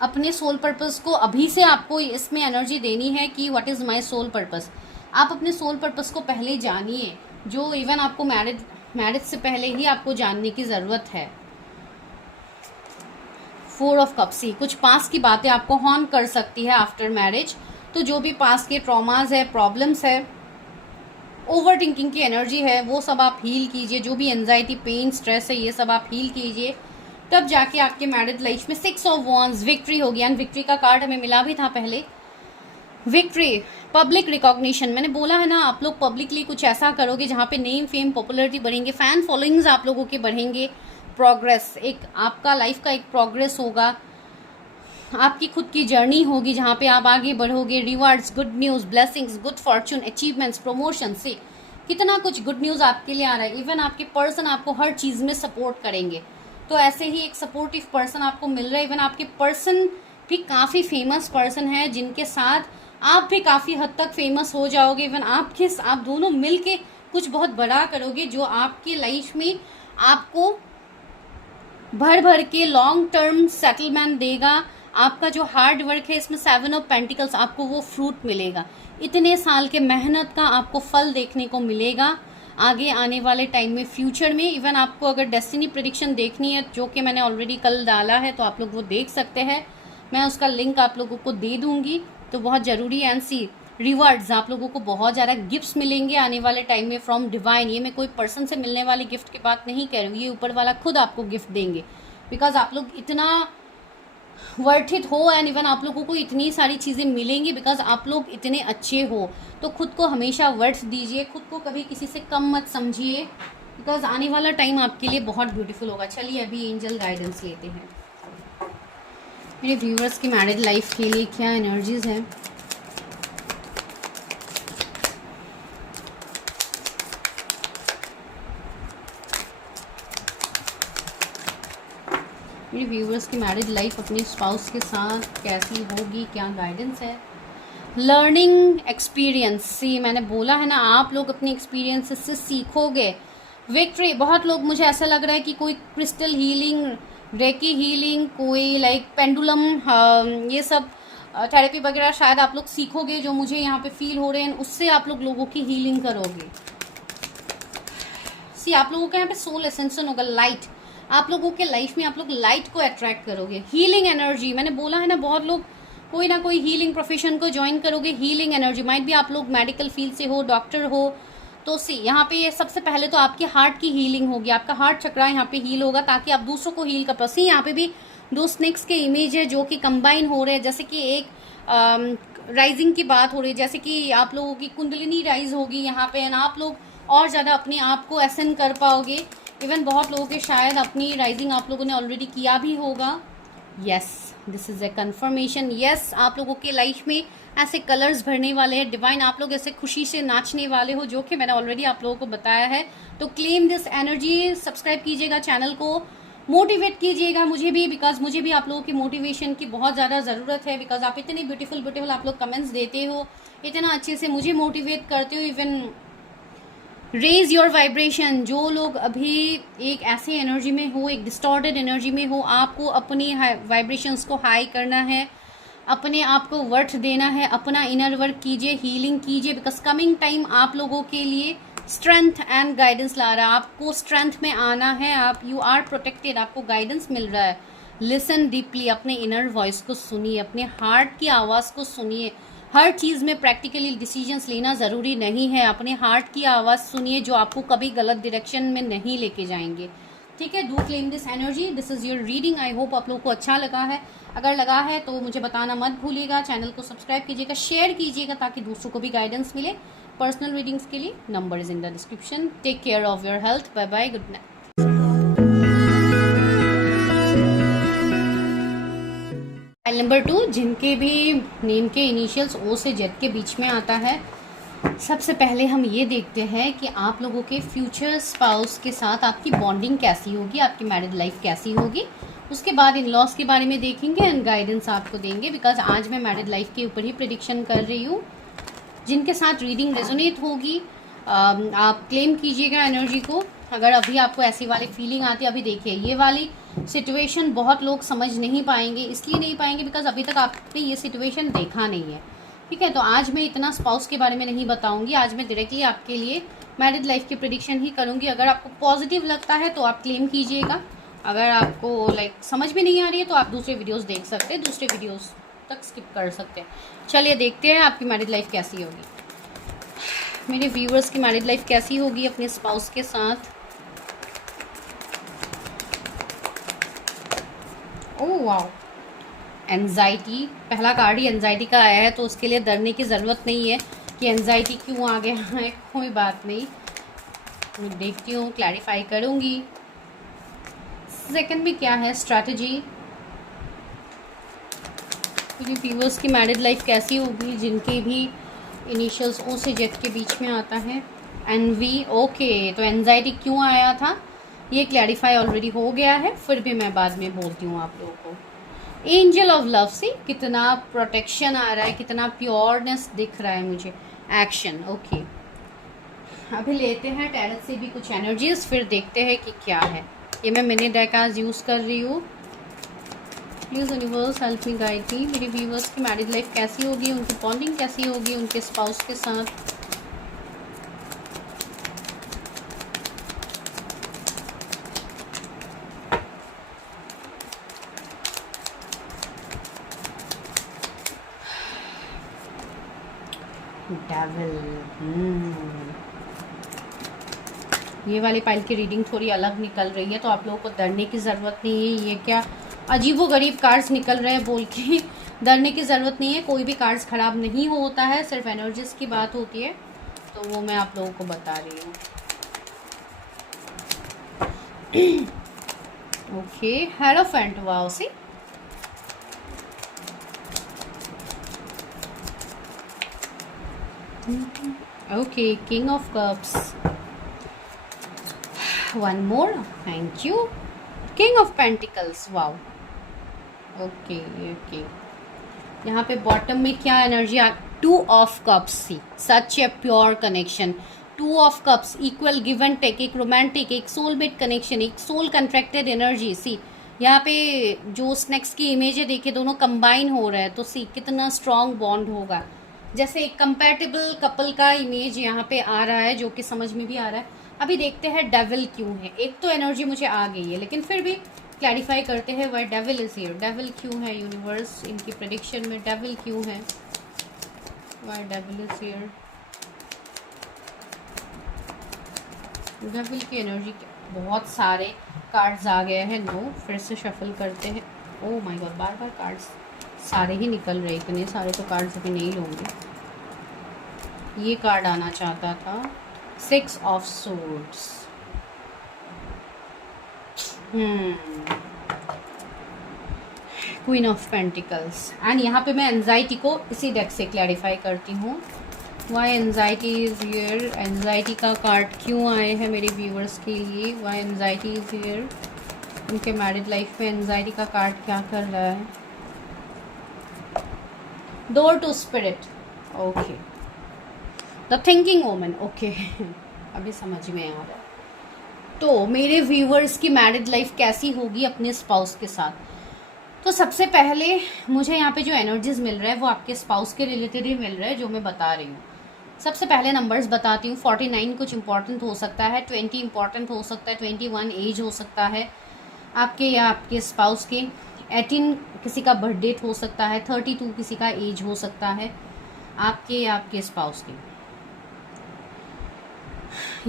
अपने सोल पर्पस को अभी से आपको इसमें एनर्जी देनी है कि what is my soul purpose. आप अपने सोल पर्पस को पहले जानिए, जो इवन आपको मैरिज से पहले ही आपको जानने की ज़रूरत है। 4 ऑफ कप्स, कुछ पास की बातें आपको हॉर्न कर सकती है आफ्टर मैरिज। तो जो भी पास के ट्रॉमाज है, प्रॉब्लम्स है, ओवर थिंकिंग की एनर्जी है, वो सब आप हील कीजिए। जो भी एंजाइटी, पेन, स्ट्रेस है, ये सब आप हील कीजिए, तब जाके आपके मैरिड लाइफ में 6 ऑफ वॉन्ड्स विक्ट्री होगी। एंड विक्ट्री का कार्ड हमें मिला भी था पहले। विक्ट्री, पब्लिक रिकॉग्निशन, मैंने बोला है ना, आप लोग पब्लिकली कुछ ऐसा करोगे जहाँ पे नेम, फेम, पॉपुलरिटी बढ़ेंगे, फैन फॉलोइंग्स आप लोगों के बढ़ेंगे, प्रोग्रेस, एक आपका लाइफ का एक प्रोग्रेस होगा, आपकी खुद की जर्नी होगी जहाँ पे आप आगे बढ़ोगे। Rewards, good news, blessings, good Fortune, achievements, promotion, से कितना कुछ गुड न्यूज़ आपके लिए आ रहा है। इवन आपके पर्सन आपको हर चीज़ में सपोर्ट करेंगे, तो ऐसे ही एक सपोर्टिव पर्सन आपको मिल रहा है। इवन आपके पर्सन भी काफ़ी फेमस पर्सन है, जिनके साथ आप भी काफ़ी हद तक फेमस हो जाओगे। इवन आप दोनों मिल के कुछ बहुत बड़ा करोगे, जो आपके लाइफ में आपको भर भर के लॉन्ग टर्म सेटलमेंट देगा। आपका जो हार्ड वर्क है, इसमें 7 ऑफ पेंटिकल्स, आपको वो फ्रूट मिलेगा। इतने साल के मेहनत का आपको फल देखने को मिलेगा आगे आने वाले टाइम में, फ्यूचर में। इवन आपको अगर डेस्टिनी प्रेडिक्शन देखनी है, जो कि मैंने ऑलरेडी कल डाला है, तो आप लोग वो देख सकते हैं, मैं उसका लिंक आप लोगों को दे दूंगी। तो बहुत ज़रूरी है। एंड सी रिवार्ड्स, आप लोगों को बहुत ज़्यादा गिफ्ट्स मिलेंगे आने वाले टाइम में फ्रॉम डिवाइन। ये मैं कोई पर्सन से मिलने वाली गिफ्ट की बात नहीं कह रही हूँ, ये ऊपर वाला खुद आपको गिफ्ट देंगे, बिकॉज आप लोग इतना वर्थ इट हो। एंड इवन आप लोगों को इतनी सारी चीज़ें मिलेंगी बिकॉज आप लोग इतने अच्छे हो। तो खुद को हमेशा वर्थ दीजिए, खुद को कभी किसी से कम मत समझिए, बिकॉज आने वाला टाइम आपके लिए बहुत ब्यूटीफुल होगा। चलिए अभी एंजल गाइडेंस लेते हैं। मेरे व्यूअर्स की मैरिड लाइफ के लिए क्या एनर्जीज हैं। मेरे व्यूअर्स की मैरिड लाइफ अपने स्पाउस के साथ कैसी होगी, क्या गाइडेंस है। लर्निंग एक्सपीरियंस, सी मैंने बोला है ना, आप लोग अपने एक्सपीरियंस से सीखोगे। विक्ट्री, बहुत लोग, मुझे ऐसा लग रहा है कि कोई क्रिस्टल हीलिंग, रेकी हीलिंग, कोई लाइक पेंडुलम, ये सब थेरेपी वगैरह शायद आप लोग सीखोगे, जो मुझे यहाँ पे फील हो रहे हैं, उससे आप लोग लोगों की हीलिंग करोगे। सी आप लोगों का यहाँ पे सोल एसेंशन होगा, लाइट। आप लोगों के लाइफ में आप लोग लाइट को अट्रैक्ट करोगे। हीलिंग एनर्जी, मैंने बोला है ना, बहुत लोग कोई ना कोई हीलिंग प्रोफेशन को ज्वाइन करोगे। हीलिंग एनर्जी, माइट भी आप लोग मेडिकल फील्ड से हो, डॉक्टर हो, तो सी यहाँ पे सबसे पहले तो आपकी हार्ट की हीलिंग होगी, आपका हार्ट चक्रा यहाँ पे हील होगा, ताकि आप दूसरों को हील कर पाओ। सी यहाँ पे भी 2 स्नेक्स के इमेज है जो कि कंबाइन हो रहे हैं, जैसे कि एक राइजिंग की बात हो रही है, जैसे कि आप लोगों की कुंडलिनी राइज होगी यहाँ पे, एंड आप लोग और ज़्यादा अपने आप को असेंड कर पाओगे। इवन बहुत लोगों के शायद अपनी राइजिंग आप लोगों ने ऑलरेडी किया भी होगा। Yes, this is A confirmation. Yes, आप लोगों के लाइफ में ऐसे कलर्स भरने वाले हैं डिवाइन, आप लोग ऐसे खुशी से नाचने वाले हो, जो कि मैंने ऑलरेडी आप लोगों को बताया है। तो क्लेम दिस एनर्जी, सब्सक्राइब कीजिएगा, चैनल को मोटिवेट कीजिएगा मुझे भी, बिकॉज मुझे भी आप लोगों की मोटिवेशन की बहुत ज़्यादा ज़रूरत है। बिकॉज आप इतने ब्यूटीफुल आप लोग कमेंट्स देते हो, इतना अच्छे से मुझे मोटिवेट करते हो। इवन रेज योर वाइब्रेशन, जो लोग अभी एक ऐसे एनर्जी में हो, एक डिस्टॉर्टेड एनर्जी में हो, आपको अपनी वाइब्रेशंस को हाई करना है, अपने आप को वर्थ देना है, अपना इनर वर्क कीजिए, हीलिंग कीजिए, बिकॉज कमिंग टाइम आप लोगों के लिए स्ट्रेंथ एंड गाइडेंस ला रहा है। आपको स्ट्रेंथ में आना है, आप यू आर प्रोटेक्टेड, आपको गाइडेंस मिल रहा है। लिसन डीपली, अपने इनर वॉइस को सुनिए, अपने हार्ट की आवाज़ को सुनिए। हर चीज़ में प्रैक्टिकली डिसीजंस लेना ज़रूरी नहीं है, अपने हार्ट की आवाज़ सुनिए, जो आपको कभी गलत डायरेक्शन में नहीं लेके जाएंगे। ठीक है, do claim this energy. This is your reading. I hope आप लोग को अच्छा लगा है। अगर लगा है तो मुझे बताना मत भूलिएगा, चैनल को सब्सक्राइब कीजिएगा, शेयर कीजिएगा, ताकि दूसरों को भी गाइडेंस मिले। पर्सनल रीडिंग्स के लिए number is in the description. Take care of your health. Bye bye, good night. Number 2, जिनके भी नेम के इनिशियल्स ओ से जेड के बीच में आता है, सबसे पहले हम ये देखते हैं कि आप लोगों के फ्यूचर स्पाउस के साथ आपकी बॉन्डिंग कैसी होगी, आपकी मैरिड लाइफ कैसी होगी। उसके बाद इन लॉस के बारे में देखेंगे एंड गाइडेंस आपको देंगे, बिकॉज आज मैं मैरिड लाइफ के ऊपर ही प्रेडिक्शन कर रही हूँ। जिनके साथ रीडिंग रेजोनेट होगी आप क्लेम कीजिएगा एनर्जी को। अगर अभी आपको ऐसी वाली फीलिंग आती है, अभी देखिए ये वाली सिचुएशन बहुत लोग समझ नहीं पाएंगे, इसलिए नहीं पाएंगे बिकॉज अभी तक आपने ये सिचुएशन देखा नहीं है, ठीक है। तो आज मैं इतना स्पाउस के बारे में नहीं बताऊंगी, आज मैं डायरेक्टली आपके लिए मैरिड लाइफ की प्रेडिक्शन ही करूंगी। अगर आपको पॉजिटिव लगता है तो आप क्लेम कीजिएगा, अगर आपको समझ में नहीं आ रही है तो आप दूसरे वीडियोस देख सकते हैं, दूसरे वीडियोस तक स्किप कर सकते हैं। चलिए देखते हैं आपकी मैरिड लाइफ कैसी होगी, मेरे व्यूअर्स की मैरिड लाइफ कैसी होगी अपने स्पाउस के साथ। ओह वाओ, एंजाइटी, पहला कार्ड ही एंजाइटी का आया है, तो उसके लिए डरने की ज़रूरत नहीं है कि एंजाइटी क्यों आ गया है, कोई बात नहीं, मैं देखती हूँ, क्लैरिफाई करूँगी। सेकंड में क्या है, स्ट्रैटेजी, क्योंकि व्यूअर्स की मैरिड लाइफ कैसी होगी जिनके भी इनिशियल्स ओ से जेड के बीच में आता है। एनवी, ओके, तो एंजाइटी क्यों आया था ये क्लैरिफाई ऑलरेडी हो गया है, फिर भी मैं बाद में बोलती हूँ आप लोगों को। एंजल ऑफ लव से कितना प्रोटेक्शन आ रहा है, कितना प्योरनेस दिख रहा है मुझे। एक्शन, ओके, अभी लेते हैं टैरट से भी कुछ एनर्जीज, फिर देखते हैं कि क्या है। ये मैं मिनी डेक आज यूज़ कर रही हूँ। Please universe help me guide me, मेरे व्यूवर्स की मैरिड लाइफ कैसी होगी, उनकी बॉन्डिंग कैसी होगी उनके स्पाउस के साथ। डेविल, ये वाली पाइल की रीडिंग थोड़ी अलग निकल रही है, तो आप लोगों को डरने की ज़रूरत नहीं है। ये क्या अजीबोगरीब कार्ड्स निकल रहे हैं बोल के डरने की ज़रूरत नहीं है, कोई भी कार्ड्स ख़राब नहीं होता है, सिर्फ एनर्जीज की बात होती है, तो वो मैं आप लोगों को बता रही हूँ। Okay, hierophant, wow, see okay, king of cups, one more, thank you, king of pentacles, wow, okay, okay, यहाँ पे बॉटम में क्या एनर्जी आ, two of cups, see such a pure connection, two of cups equal give and take, एक romantic, एक soulmate connection, एक soul contracted energy. See यहाँ पे जो स्नेक्स की इमेज है देखिए, दोनों कंबाइन हो रहा है, तो सी कितना स्ट्रॉन्ग बॉन्ड होगा, जैसे एक कंपैटिबल कपल का इमेज यहाँ पे आ रहा है, जो कि समझ में भी आ रहा है। अभी देखते हैं डेविल क्यों है, एक तो एनर्जी मुझे आ गई है, लेकिन फिर भी क्लैरिफाई करते हैं why devil is here, devil क्यों है यूनिवर्स इनकी प्रेडिक्शन में, डेविल क्यों है, why devil is here, devil की एनर्जी, बहुत सारे कार्ड्स आ गए हैं, नो, फिर से शफल करते हैं। Oh my God, bar bar cards सारे ही निकल रहे, इतने सारे तो कार्ड्स अभी नहीं लूँगी। ये कार्ड आना चाहता था, 6 of swords, queen of pentacles, and यहाँ पे मैं एंजाइटी को इसी डेक से क्लैरिफाई करती हूँ। Why anxiety is here, anxiety का कार्ड क्यों आए हैं मेरे व्यूअर्स के लिए, वाई एंजाइटी इज हियर, उनके मैरिड लाइफ में एंजाइटी का कार्ड क्या कर रहा है। Door to spirit, okay, the thinking woman, okay, अभी समझ में आ रहा है। तो मेरे व्यूवर्स की मैरिड लाइफ कैसी होगी अपने स्पाउस के साथ, तो सबसे पहले मुझे यहाँ पे जो एनर्जीज मिल रहा है वो आपके स्पाउस के रिलेटेड ही मिल रहा है, जो मैं बता रही हूँ। सबसे पहले नंबर्स बताती हूँ, 49 कुछ इंपॉर्टेंट हो सकता है, 20 इंपॉर्टेंट हो सकता है, 21 एज हो सकता है आपके या आपके स्पाउस के, 18 किसी का बर्थ डेट हो सकता है, 32 किसी का एज हो सकता है आपके या आपके स्पाउस के।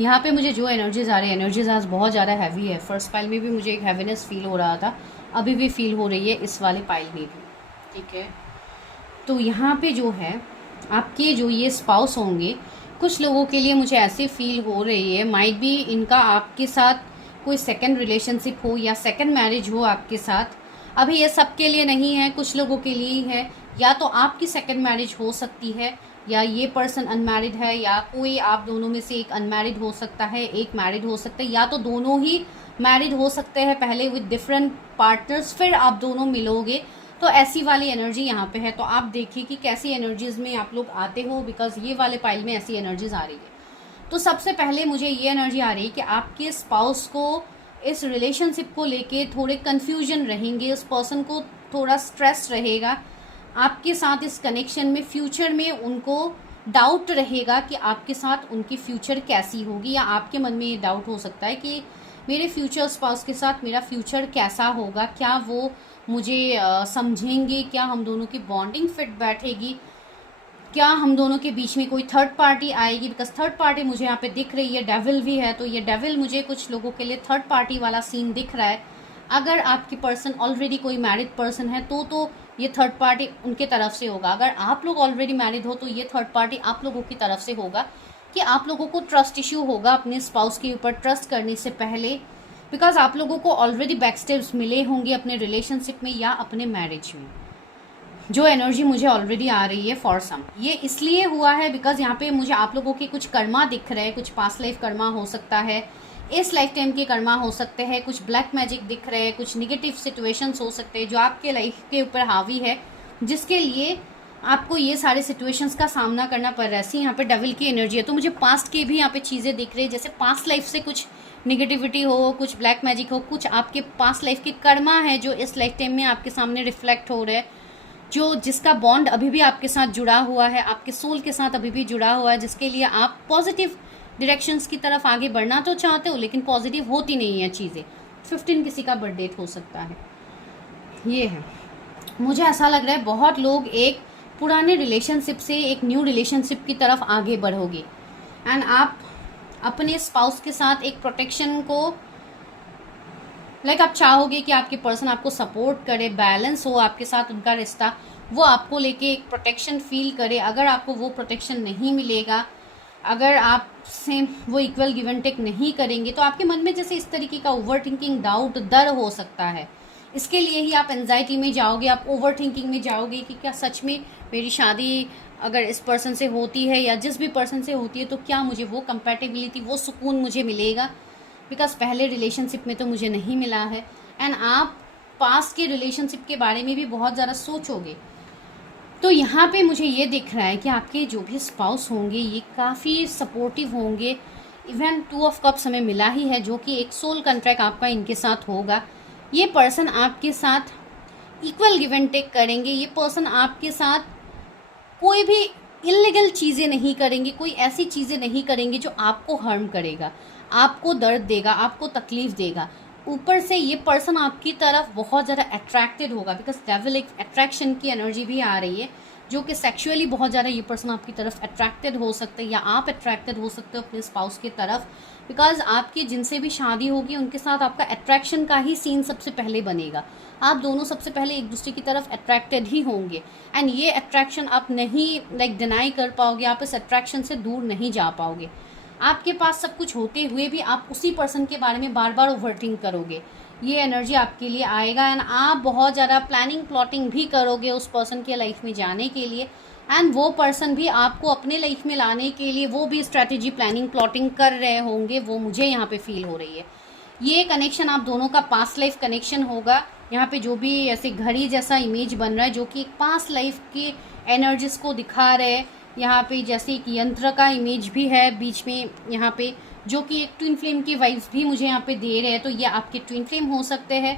यहाँ पे मुझे जो एनर्जीज आ रही है, एनर्जीज आज बहुत ज़्यादा हैवी है। फर्स्ट पाइल में भी मुझे एक हैवीनेस फील हो रहा था, अभी भी फील हो रही है इस वाले पाइल में भी, ठीक है। तो यहाँ पे जो है आपके जो ये स्पाउस होंगे, कुछ लोगों के लिए मुझे ऐसे फील हो रही है, माइट बी इनका आपके साथ कोई सेकंड रिलेशनशिप हो या सेकंड मैरिज हो आपके साथ। अभी ये सबके लिए नहीं है, कुछ लोगों के लिए ही है। या तो आपकी सेकंड मैरिज हो सकती है, या ये पर्सन अनमैरिड है, या कोई आप दोनों में से एक अनमैरिड हो सकता है, एक मैरिड हो सकता है, या तो दोनों ही मैरिड हो सकते हैं पहले विद डिफरेंट पार्टनर्स, फिर आप दोनों मिलोगे। तो ऐसी वाली एनर्जी यहाँ पे है। तो आप देखिए कि कैसी एनर्जीज में आप लोग आते हो, बिकॉज ये वाले पाइल में ऐसी एनर्जीज आ रही है। तो सबसे पहले मुझे ये एनर्जी आ रही है कि आपके स्पाउस को इस रिलेशनशिप को लेके थोड़े कंफ्यूजन रहेंगे, उस पर्सन को थोड़ा स्ट्रेस रहेगा आपके साथ इस कनेक्शन में। फ्यूचर में उनको डाउट रहेगा कि आपके साथ उनकी फ्यूचर कैसी होगी, या आपके मन में ये डाउट हो सकता है कि मेरे फ्यूचर स्पाउस के साथ मेरा फ्यूचर कैसा होगा, क्या वो मुझे समझेंगे, क्या हम दोनों की बॉन्डिंग फिट बैठेगी, क्या हम दोनों के बीच में कोई थर्ड पार्टी आएगी। बिकॉज थर्ड पार्टी मुझे यहाँ पे दिख रही है, डेविल भी है, तो ये डेविल मुझे कुछ लोगों के लिए थर्ड पार्टी वाला सीन दिख रहा है। अगर आपकी पर्सन ऑलरेडी कोई मैरिड पर्सन है तो ये थर्ड पार्टी उनके तरफ से होगा। अगर आप लोग ऑलरेडी मैरिड हो तो ये थर्ड पार्टी आप लोगों की तरफ से होगा, कि आप लोगों को ट्रस्ट इश्यू होगा अपने स्पाउस के ऊपर ट्रस्ट करने से पहले। बिकॉज आप लोगों को ऑलरेडी बैक स्टेप्स मिले होंगे अपने रिलेशनशिप में या अपने मैरिज में। जो एनर्जी मुझे ऑलरेडी आ रही है फॉर सम, ये इसलिए हुआ है बिकॉज यहाँ पे मुझे आप लोगों के कुछ कर्मा दिख रहे हैं, कुछ पास्ट लाइफ कर्मा हो सकता है, इस लाइफ टाइम के कर्मा हो सकते हैं, कुछ ब्लैक मैजिक दिख रहे हैं, कुछ निगेटिव सिचुएशंस हो सकते हैं जो आपके लाइफ के ऊपर हावी है, जिसके लिए आपको ये सारे सिचुएशंस का सामना करना पड़ रहा है। यहाँ पे डेविल की एनर्जी है, तो मुझे पास्ट के भी यहाँ पे चीज़ें दिख रही है, जैसे पास्ट लाइफ से कुछ निगेटिविटी हो, कुछ ब्लैक मैजिक हो, कुछ आपके पास्ट लाइफ के कर्मा है जो इस लाइफ टाइम में आपके सामने रिफ्लेक्ट हो रहे हैं, जो जिसका बॉन्ड अभी भी आपके साथ जुड़ा हुआ है, आपके सोल के साथ अभी भी जुड़ा हुआ है, जिसके लिए आप पॉजिटिव डायरेक्शंस की तरफ आगे बढ़ना तो चाहते हो, लेकिन पॉजिटिव होती नहीं है चीज़ें। 15 किसी का बर्थ डेट हो सकता है, ये है। मुझे ऐसा लग रहा है बहुत लोग एक पुराने रिलेशनशिप से एक न्यू रिलेशनशिप की तरफ आगे बढ़ोगे, एंड आप अपने स्पाउस के साथ एक प्रोटेक्शन को आप चाहोगे कि आपके पर्सन आपको सपोर्ट करे, बैलेंस हो आपके साथ उनका रिश्ता, वो आपको लेके एक प्रोटेक्शन फील करे। अगर आपको वो प्रोटेक्शन नहीं मिलेगा, अगर आपसे वो इक्वल गिव एंड टेक नहीं करेंगे, तो आपके मन में जैसे इस तरीके का ओवर थिंकिंग, डाउट, डर हो सकता है। इसके लिए ही आप एंजाइटी में जाओगे, आप ओवर थिंकिंग में जाओगे कि क्या सच में मेरी शादी अगर इस पर्सन से होती है या जिस भी पर्सन से होती है तो क्या मुझे वो कंपैटिबिलिटी, वो सुकून मुझे मिलेगा, बिकॉज पहले रिलेशनशिप में तो मुझे नहीं मिला है। एंड आप पास्ट के रिलेशनशिप के बारे में भी बहुत ज़्यादा सोचोगे। तो यहाँ पे मुझे ये दिख रहा है कि आपके जो भी स्पाउस होंगे ये काफ़ी सपोर्टिव होंगे। इवन 2 ऑफ कप्स हमें मिला ही है, जो कि एक सोल कॉन्ट्रैक्ट आपका इनके साथ होगा। ये पर्सन आपके साथ इक्वल गिव एंड टेक करेंगे। ये पर्सन आपके साथ कोई भी इल्लीगल चीज़ें नहीं करेंगे, कोई ऐसी चीज़ें नहीं करेंगे जो आपको हार्म करेगा, आपको दर्द देगा, आपको तकलीफ देगा। ऊपर से ये पर्सन आपकी तरफ बहुत ज़्यादा अट्रैक्टेड होगा, बिकॉज डेविल एक अट्रैक्शन की एनर्जी भी आ रही है, जो कि सेक्सुअली बहुत ज़्यादा ये पर्सन आपकी तरफ अट्रैक्टेड हो सकते हैं, या आप अट्रैक्टेड हो सकते हो अपने स्पाउस की तरफ। बिकॉज आपकी जिनसे भी शादी होगी उनके साथ आपका अट्रैक्शन का ही सीन सबसे पहले बनेगा। आप दोनों सबसे पहले एक दूसरे की तरफ अट्रैक्टेड ही होंगे, एंड ये अट्रैक्शन आप नहीं डिनाई कर पाओगे, आप इस अट्रैक्शन से दूर नहीं जा पाओगे। आपके पास सब कुछ होते हुए भी आप उसी पर्सन के बारे में बार बार ओवरथिंक करोगे, ये एनर्जी आपके लिए आएगा। एंड आप बहुत ज़्यादा प्लानिंग प्लॉटिंग भी करोगे उस पर्सन के लाइफ में जाने के लिए, एंड वो पर्सन भी आपको अपने लाइफ में लाने के लिए वो भी स्ट्रैटेजी, प्लानिंग, प्लॉटिंग कर रहे होंगे, वो मुझे यहाँ पे फील हो रही है। ये कनेक्शन आप दोनों का पास्ट लाइफ कनेक्शन होगा। यहाँ पे जो भी ऐसे घड़ी जैसा इमेज बन रहा है, जो कि एक पास्ट लाइफ की एनर्जीज को दिखा रहे हैं। यहाँ पे जैसे एक यंत्र का इमेज भी है बीच में यहाँ पे, जो कि एक ट्विन फ्लेम की वाइब्स भी मुझे यहाँ पे दे रहे हैं। तो ये आपके ट्विन फ्लेम हो सकते हैं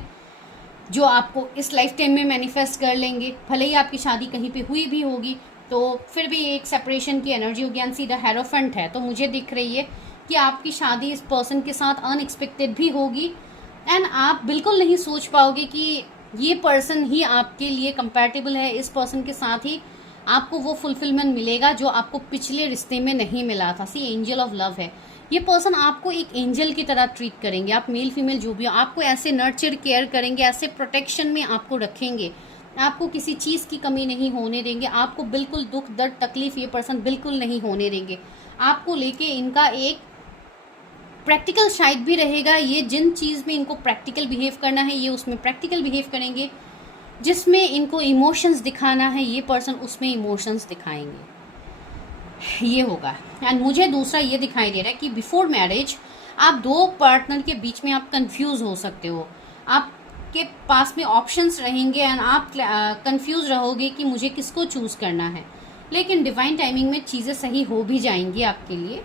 जो आपको इस लाइफ टाइम में मैनिफेस्ट कर लेंगे। भले ही आपकी शादी कहीं पे हुई भी होगी तो फिर भी एक सेपरेशन की एनर्जी होगी। एंड सीधा हेरोफेंट है, तो मुझे दिख रही है कि आपकी शादी इस पर्सन के साथ अनएक्सपेक्टेड भी होगी, एंड आप बिल्कुल नहीं सोच पाओगे कि ये पर्सन ही आपके लिए कंपैटिबल है, इस पर्सन के साथ ही आपको वो फुलफिलमेंट मिलेगा जो आपको पिछले रिश्ते में नहीं मिला था। सी एंजल ऑफ लव है ये पर्सन, आपको एक एंजल की तरह ट्रीट करेंगे। आप मेल फीमेल जो भी हो, आपको ऐसे नर्चर केयर करेंगे, ऐसे प्रोटेक्शन में आपको रखेंगे, आपको किसी चीज़ की कमी नहीं होने देंगे, आपको बिल्कुल दुख दर्द तकलीफ ये पर्सन बिल्कुल नहीं होने देंगे। आपको लेके इनका एक प्रैक्टिकल साइड भी रहेगा। ये जिन चीज़ में इनको प्रैक्टिकल बिहेव करना है ये उसमें प्रैक्टिकल बिहेव करेंगे, जिसमें इनको इमोशंस दिखाना है ये पर्सन उसमें इमोशंस दिखाएंगे, ये होगा। एंड मुझे दूसरा ये दिखाई दे रहा है कि बिफोर मैरिज आप दो पार्टनर के बीच में आप कंफ्यूज हो सकते हो, आपके पास में ऑप्शंस रहेंगे एंड आप कंफ्यूज रहोगे कि मुझे किसको चूज़ करना है, लेकिन डिवाइन टाइमिंग में चीज़ें सही हो भी जाएंगी आपके लिए।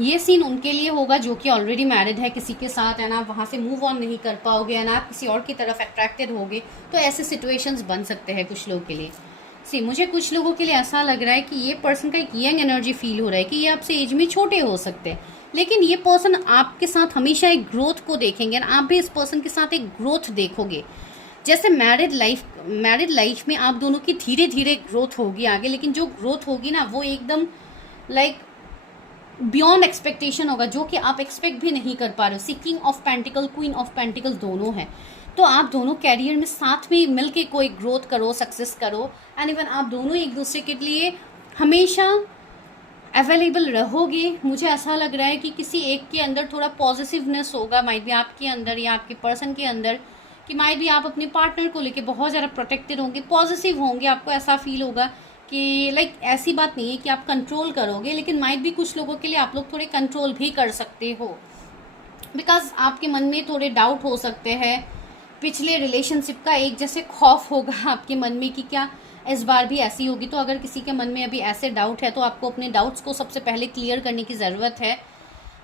ये सीन उनके लिए होगा जो कि ऑलरेडी मैरिड है किसी के साथ एंड आप वहाँ से मूव ऑन नहीं कर पाओगे एंड आप किसी और की तरफ अट्रैक्टेड होगे, तो ऐसे सिचुएशंस बन सकते हैं कुछ लोगों के लिए। मुझे कुछ लोगों के लिए ऐसा लग रहा है कि ये पर्सन का एक यंग एनर्जी फील हो रहा है कि ये आपसे एज में छोटे हो सकते हैं, लेकिन ये पर्सन आपके साथ हमेशा एक ग्रोथ को देखेंगे और आप भी इस पर्सन के साथ एक ग्रोथ देखोगे। जैसे मैरिड लाइफ में आप दोनों की धीरे धीरे ग्रोथ होगी आगे, लेकिन जो ग्रोथ होगी ना वो एकदम लाइक बियॉन्ड एक्सपेक्टेशन होगा, जो कि आप एक्सपेक्ट भी नहीं कर पा रहे हो। King of pentacle, queen of pentacle दोनों है, तो आप दोनों कैरियर में साथ में मिलके कोई ग्रोथ करो, सक्सेस करो एंड इवन आप दोनों एक दूसरे के लिए हमेशा अवेलेबल रहोगे। मुझे ऐसा लग रहा है कि किसी एक के अंदर थोड़ा पॉजिटिवनेस होगा, माइट भी आपके अंदर या आपके पर्सन के अंदर, कि माइट भी आप अपने पार्टनर को लेके बहुत ज़्यादा प्रोटेक्टेड होंगे, पॉजिटिव होंगे। आपको ऐसा फील होगा कि लाइक ऐसी बात नहीं है कि आप कंट्रोल करोगे, लेकिन माइट भी कुछ लोगों के लिए आप लोग थोड़े कंट्रोल भी कर सकते हो, बिकॉज आपके मन में थोड़े डाउट हो सकते हैं। पिछले रिलेशनशिप का एक जैसे खौफ होगा आपके मन में कि क्या इस बार भी ऐसी होगी। तो अगर किसी के मन में अभी ऐसे डाउट है तो आपको अपने डाउट्स को सबसे पहले क्लियर करने की ज़रूरत है,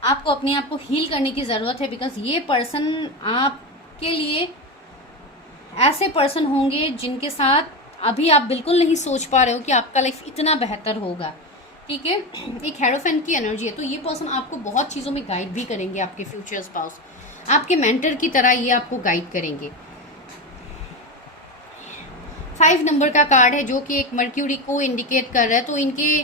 आपको अपने आप को हील करने की ज़रूरत है, बिकॉज ये पर्सन आपके लिए ऐसे पर्सन होंगे जिनके साथ अभी आप बिल्कुल नहीं सोच पा रहे हो कि आपका लाइफ इतना बेहतर होगा। ठीक है, एक हेरोफेंट की एनर्जी है, तो ये पर्सन आपको बहुत चीज़ों में गाइड भी करेंगे। आपके फ्यूचर स्पाउस आपके मेंटर की तरह ये आपको गाइड करेंगे। 5 नंबर का कार्ड है जो कि एक मर्क्यूरी को इंडिकेट कर रहा है, तो इनके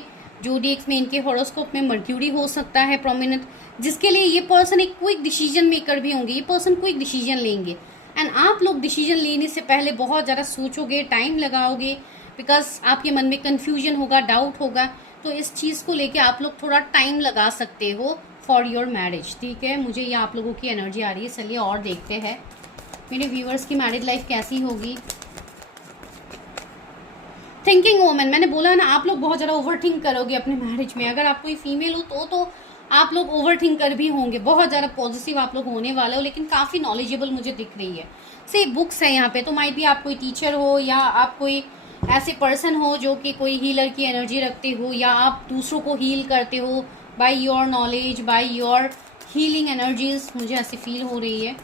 जोडिएक्स में, इनके हॉरोस्कोप में मर्क्यूरी हो सकता है प्रोमिनेंट, जिसके लिए ये पर्सन एक क्विक डिसीजन मेकर भी होंगे। ये पर्सन क्विक डिसीजन लेंगे एंड आप लोग डिसीजन लेने से पहले बहुत ज़्यादा सोचोगे, टाइम लगाओगे, बिकॉज आपके मन में कन्फ्यूजन होगा, डाउट होगा, तो इस चीज़ को लेके आप लोग थोड़ा टाइम लगा सकते हो फॉर योर मैरिज। ठीक है, मुझे ये आप लोगों की एनर्जी आ रही है। चलिए और देखते हैं मेरे व्यूअर्स की मैरिड लाइफ कैसी होगी। थिंकिंग वोमेन, मैंने बोला ना आप लोग बहुत ज़्यादा ओवर थिंक करोगे अपने मैरिज में। अगर आप कोई फीमेल हो तो आप लोग ओवर थिंकर भी होंगे, बहुत ज़्यादा पॉजिटिव आप लोग होने वाले हो, लेकिन काफ़ी नॉलेजेबल मुझे दिख रही है। से बुक्स है यहाँ पे, तो माइट भी आप कोई टीचर हो या आप कोई ऐसे पर्सन हो जो कि कोई हीलर की एनर्जी रखते हो, या आप दूसरों को हील करते हो by your knowledge, by your healing energies, मुझे ऐसी फील हो रही है।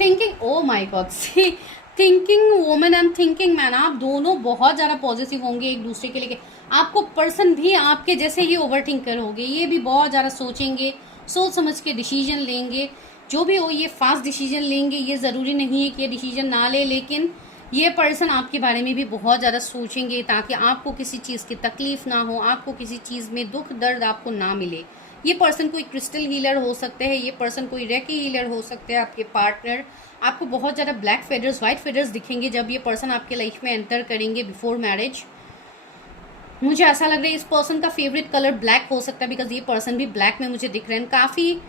Thinking, oh my God, see thinking woman and thinking man, आप दोनों बहुत ज़्यादा पॉजिटिव होंगे एक दूसरे के लिए। आपको पर्सन भी आपके जैसे ही ओवर थिंकर होंगे, ये भी बहुत ज़्यादा सोचेंगे, सोच समझ के डिसीजन लेंगे। जो भी हो ये फास्ट डिसीजन लेंगे, ये ज़रूरी नहीं है कि ये डिसीजन ना ले, लेकिन ये पर्सन आपके बारे में भी बहुत ज़्यादा सोचेंगे ताकि आपको किसी चीज़ की तकलीफ ना हो, आपको किसी चीज़ में दुख दर्द आपको ना मिले। ये पर्सन कोई क्रिस्टल हीलर हो सकते हैं, ये पर्सन कोई रेकी हीलर हो सकते हैं, आपके पार्टनर। आपको बहुत ज़्यादा ब्लैक फेदर्स, वाइट फेदर्स दिखेंगे जब ये पर्सन आपके लाइफ में एंटर करेंगे बिफोर मैरिज। मुझे ऐसा लग रहा है इस पर्सन का फेवरेट कलर ब्लैक हो सकता है, बिकॉज ये पर्सन भी ब्लैक में मुझे दिख रहे हैं। काफ़ी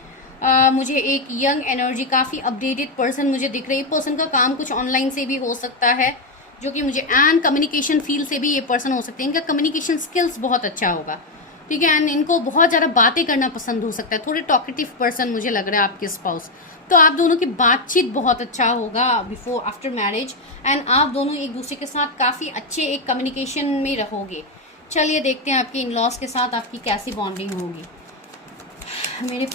मुझे एक यंग एनर्जी, काफ़ी अपडेटेड पर्सन मुझे दिख रही है। पर्सन का काम कुछ ऑनलाइन से भी हो सकता है, जो कि मुझे एंड कम्युनिकेशन फील्ड से भी ये पर्सन हो सकते हैं। इनका कम्युनिकेशन स्किल्स बहुत अच्छा होगा, ठीक है, एंड इनको बहुत ज़्यादा बातें करना पसंद हो सकता है। थोड़े टॉकेटिव पर्सन मुझे लग रहा है आपके स्पाउस, तो आप दोनों की बातचीत बहुत अच्छा होगा बिफोर आफ्टर मैरिज, एंड आप दोनों एक दूसरे के साथ काफ़ी अच्छे एक कम्युनिकेशन में रहोगे। चलिए देखते हैं आपके इन लॉज के साथ आपकी कैसी बॉन्डिंग होगी। मेरे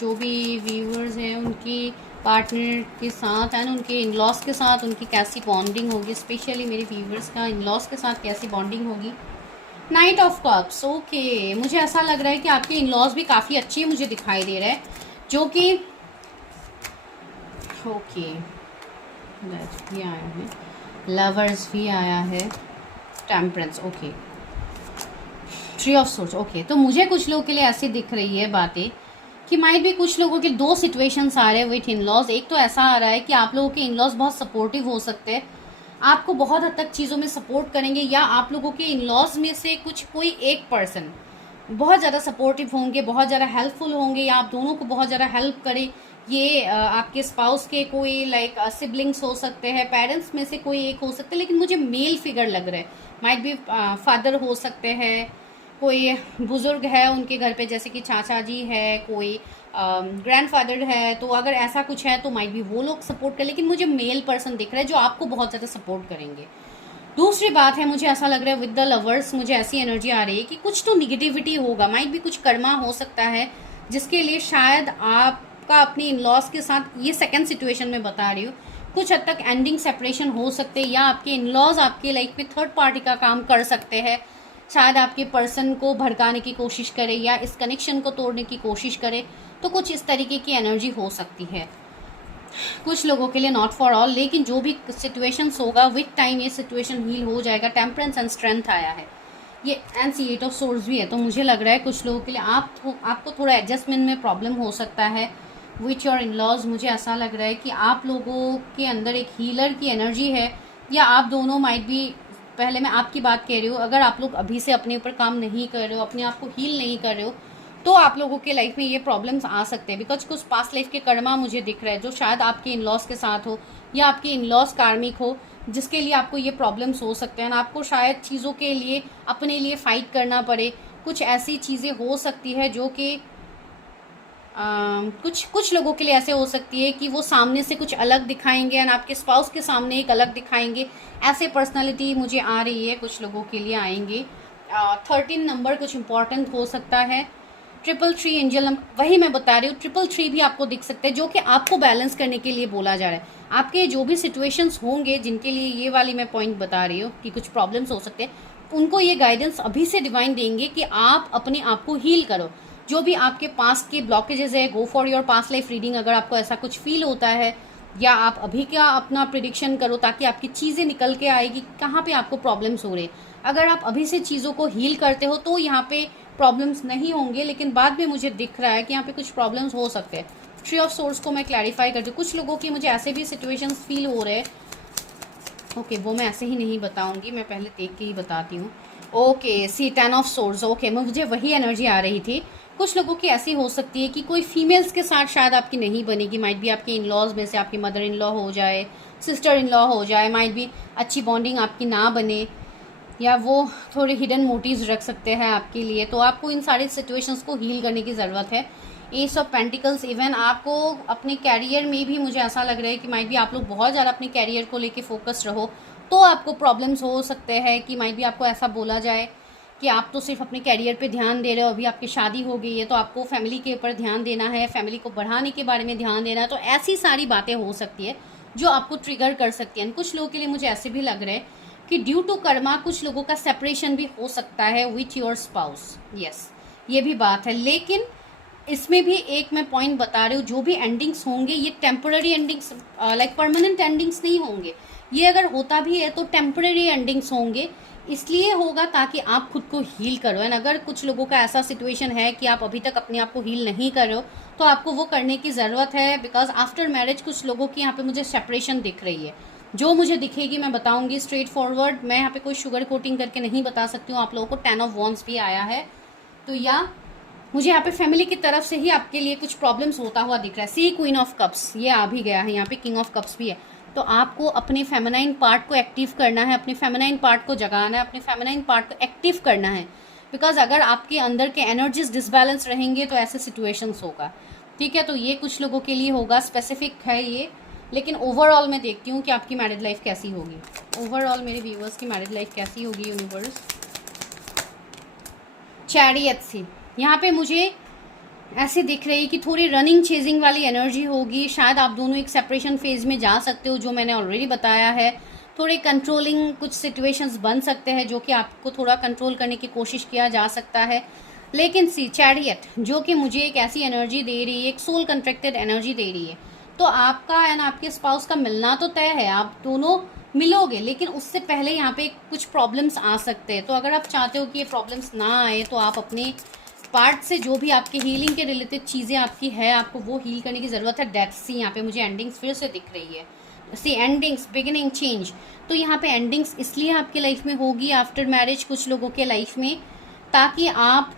जो भी व्यूअर्स हैं उनकी पार्टनर के साथ एंड उनके इन लॉज के साथ उनकी कैसी बॉन्डिंग होगी, स्पेशली मेरे व्यूअर्स का इन लॉज के साथ कैसी बॉन्डिंग होगी। नाइट ऑफ कप्स, ओके, मुझे ऐसा लग रहा है कि आपके इन लॉज भी काफ़ी अच्छे मुझे दिखाई दे रहे हैं, जो कि ओके भी आया है, लवर्स भी आया है, temperance, okay, three of swords, okay. तो मुझे कुछ लोगों के लिए ऐसी दिख रही है बातें कि माइट भी कुछ लोगों के दो सिचुएशंस आ रहे हैं विथ इन लॉज। एक तो ऐसा आ रहा है कि आप लोगों के इन लॉज बहुत सपोर्टिव हो सकते हैं, आपको बहुत हद तक चीज़ों में सपोर्ट करेंगे, या आप लोगों के इन लॉज में से कोई एक पर्सन बहुत ज़्यादा सपोर्टिव होंगे, बहुत ज़्यादा हेल्पफुल होंगे, या आप दोनों को बहुत ज़्यादा हेल्प करें। ये आपके स्पाउस के कोई लाइक सिबलिंग्स हो सकते हैं, पेरेंट्स में से कोई एक हो सकते हैं, लेकिन मुझे मेल फिगर लग रहा है। माइट बी फादर हो सकते हैं, कोई बुजुर्ग है उनके घर पे, जैसे कि चाचा जी है, कोई ग्रैंडफादर है। तो अगर ऐसा कुछ है तो माइट बी वो लोग सपोर्ट कर, लेकिन मुझे मेल पर्सन दिख रहा है जो आपको बहुत ज़्यादा सपोर्ट करेंगे। दूसरी बात है, मुझे ऐसा लग रहा है विद द लवर्स, मुझे ऐसी एनर्जी आ रही है कि कुछ तो निगेटिविटी होगा, माइट भी कुछ कर्मा हो सकता है, जिसके लिए शायद आपका अपने इन लॉज के साथ, ये सेकंड सिचुएशन में बता रही हूँ, कुछ हद तक एंडिंग सेपरेशन हो सकते हैं, या आपके इन लॉज आपके लाइफ में थर्ड पार्टी का काम कर सकते हैं। शायद आपके पर्सन को भड़काने की कोशिश करे या इस कनेक्शन को तोड़ने की कोशिश करे, तो कुछ इस तरीके की एनर्जी हो सकती है कुछ लोगों के लिए, नॉट फॉर ऑल। लेकिन जो भी सिचुएशंस होगा विथ टाइम ये सिचुएशन हील हो जाएगा। टेम्परेंस एंड स्ट्रेंथ आया है ये, and see eight of swords भी है। तो मुझे लग रहा है कुछ लोगों के लिए आपको थोड़ा एडजस्टमेंट में प्रॉब्लम हो सकता है विथ योर इन लॉज। मुझे ऐसा लग रहा है कि आप लोगों के अंदर एक हीलर की एनर्जी है, या आप दोनों माइट भी, पहले मैं आपकी बात कह रही हूँ, अगर आप लोग अभी से अपने ऊपर काम नहीं कर रहे हो, अपने आप को हील नहीं कर रहे हो, तो आप लोगों के लाइफ में ये प्रॉब्लम्स आ सकते हैं। बिकॉज कुछ पास्ट लाइफ के कर्मा मुझे दिख रहा है, जो शायद आपके इन लॉज के साथ हो, या आपके इन लॉज कार्मिक हो, जिसके लिए आपको ये प्रॉब्लम्स हो सकते हैं। आपको शायद चीज़ों के लिए अपने लिए फाइट करना पड़े। कुछ ऐसी चीज़ें हो सकती है जो कि कुछ लोगों के लिए ऐसे हो सकती है कि वो सामने से कुछ अलग दिखाएंगे एंड आपके स्पाउस के सामने एक अलग दिखाएंगे। ऐसे पर्सनालिटी मुझे आ रही है, कुछ लोगों के लिए आएंगे। 13 नंबर कुछ इंपॉर्टेंट हो सकता है। 333 एंजल नंबर, वही मैं बता रही हूँ, 333 भी आपको दिख सकते हैं, जो कि आपको बैलेंस करने के लिए बोला जा रहा है। आपके जो भी सिचुएशंस होंगे जिनके लिए ये वाली मैं पॉइंट बता रही हूँ कि कुछ प्रॉब्लम्स हो सकते हैं, उनको ये गाइडेंस अभी से डिवाइन देंगे कि आप अपने आप को हील करो। जो भी आपके पास्ट के ब्लॉकेजेस है, go for your past life reading. अगर आपको ऐसा कुछ फील होता है, या आप अभी क्या अपना प्रिडिक्शन करो, ताकि आपकी चीज़ें निकल के आएगी कहाँ पे आपको प्रॉब्लम्स हो रहे। अगर आप अभी से चीज़ों को हील करते हो तो यहाँ पे प्रॉब्लम्स नहीं होंगे, लेकिन बाद में मुझे दिख रहा है कि यहाँ पे कुछ प्रॉब्लम्स हो सकते हैं। 3 ऑफ सोर्स को मैं क्लैरिफाई करती हूँ। कुछ लोगों की मुझे ऐसे भी सिचुएशंस फील हो रहे हैं। ओके, वो मैं ऐसे ही नहीं बताऊंगी, मैं पहले देख के ही बताती हूँ। Okay, see 10 of swords. Okay, मुझे वही एनर्जी आ रही थी। कुछ लोगों की ऐसी हो सकती है कि कोई फीमेल्स के साथ शायद आपकी नहीं बनेगी। माइट भी आपके इन लॉज में से आपकी मदर इन लॉ हो जाए, सिस्टर इन लॉ हो जाए, माइट भी अच्छी बॉन्डिंग आपकी ना बने, या वो थोड़े हिडन मोटिव्स रख सकते हैं आपके लिए। तो आपको इन सारी सिचुएशंस को हील करने की ज़रूरत है। एस ऑफ पेंटिकल्स, इवन आपको अपने कैरियर में भी मुझे ऐसा लग रहा है कि माइट भी आप लोग बहुत ज़्यादा अपने कैरियर को लेके फोकस रहो, तो आपको प्रॉब्लम्स हो सकते हैं कि माइट भी आपको ऐसा बोला जाए कि आप तो सिर्फ अपने कैरियर पे ध्यान दे रहे हो, अभी आपकी शादी हो गई है तो आपको फैमिली के ऊपर ध्यान देना है, फैमिली को बढ़ाने के बारे में ध्यान देना है। तो ऐसी सारी बातें हो सकती है जो आपको ट्रिगर कर सकती हैं। कुछ लोगों के लिए मुझे ऐसे भी लग रहा है कि ड्यू टू कर्मा कुछ लोगों का सेपरेशन भी हो सकता है विथ योर स्पाउस। यस, ये भी बात है। लेकिन इसमें भी एक मैं पॉइंट बता रही हूँ, जो भी एंडिंग्स होंगे ये temporary endings, like permanent endings नहीं होंगे। ये अगर होता भी है तो टेम्पररी एंडिंग्स होंगे। इसलिए होगा ताकि आप खुद को हील करो। एंड अगर कुछ लोगों का ऐसा सिचुएशन है कि आप अभी तक अपने आप को हील नहीं कर रहे हो, तो आपको वो करने की ज़रूरत है। बिकॉज आफ्टर मैरिज कुछ लोगों की यहाँ पे मुझे सेपरेशन दिख रही है। जो मुझे दिखेगी मैं बताऊंगी स्ट्रेट फॉरवर्ड। मैं यहाँ पे कोई शुगर कोटिंग करके नहीं बता सकती हूँ। आप लोगों को 10 ऑफ वॉन्ड्स भी आया है, तो या मुझे यहाँ पे फैमिली की तरफ से ही आपके लिए कुछ प्रॉब्लम्स होता हुआ दिख रहा है। सी क्वीन ऑफ कप्स ये आ भी गया है, यहाँ पे किंग ऑफ कप्स भी है। तो आपको अपने फेमिनाइन पार्ट को एक्टिव करना है, अपने फेमिनाइन पार्ट को जगाना है, अपने फेमिनाइन पार्ट को एक्टिव करना है। बिकॉज अगर आपके अंदर के एनर्जीज डिसबैलेंस रहेंगे तो ऐसे सिचुएशंस होगा। ठीक है, तो ये कुछ लोगों के लिए होगा, स्पेसिफिक है ये। लेकिन ओवरऑल मैं देखती हूँ कि आपकी मैरिड लाइफ कैसी होगी। ओवरऑल मेरे व्यूअर्स की मैरिड लाइफ कैसी होगी यूनिवर्स। चैरियट सी यहाँ पे मुझे ऐसे दिख रही है कि थोड़ी रनिंग चेजिंग वाली एनर्जी होगी। शायद आप दोनों एक सेपरेशन फेज में जा सकते हो, जो मैंने ऑलरेडी बताया है। थोड़े कंट्रोलिंग कुछ सिचुएशंस बन सकते हैं, जो कि आपको थोड़ा कंट्रोल करने की कोशिश किया जा सकता है। लेकिन सी चैरियट जो कि मुझे एक ऐसी एनर्जी दे रही है, एक सोल कंट्रैक्टेड एनर्जी दे रही है। तो आपका एंड आपके स्पाउस का मिलना तो तय है, आप दोनों मिलोगे, लेकिन उससे पहले यहाँ पे कुछ प्रॉब्लम्स आ सकते हैं। तो अगर आप चाहते हो कि ये प्रॉब्लम्स ना आए, तो आप अपने पार्ट से जो भी आपके हीलिंग के रिलेटेड चीज़ें आपकी है, आपको वो हील करने की ज़रूरत है। डेथ सी यहाँ पे मुझे एंडिंग्स फिर से दिख रही है। सी एंडिंग्स, बिगिनिंग, चेंज। तो यहाँ पे एंडिंग्स इसलिए आपके लाइफ में होगी आफ्टर मैरिज कुछ लोगों के लाइफ में, ताकि आप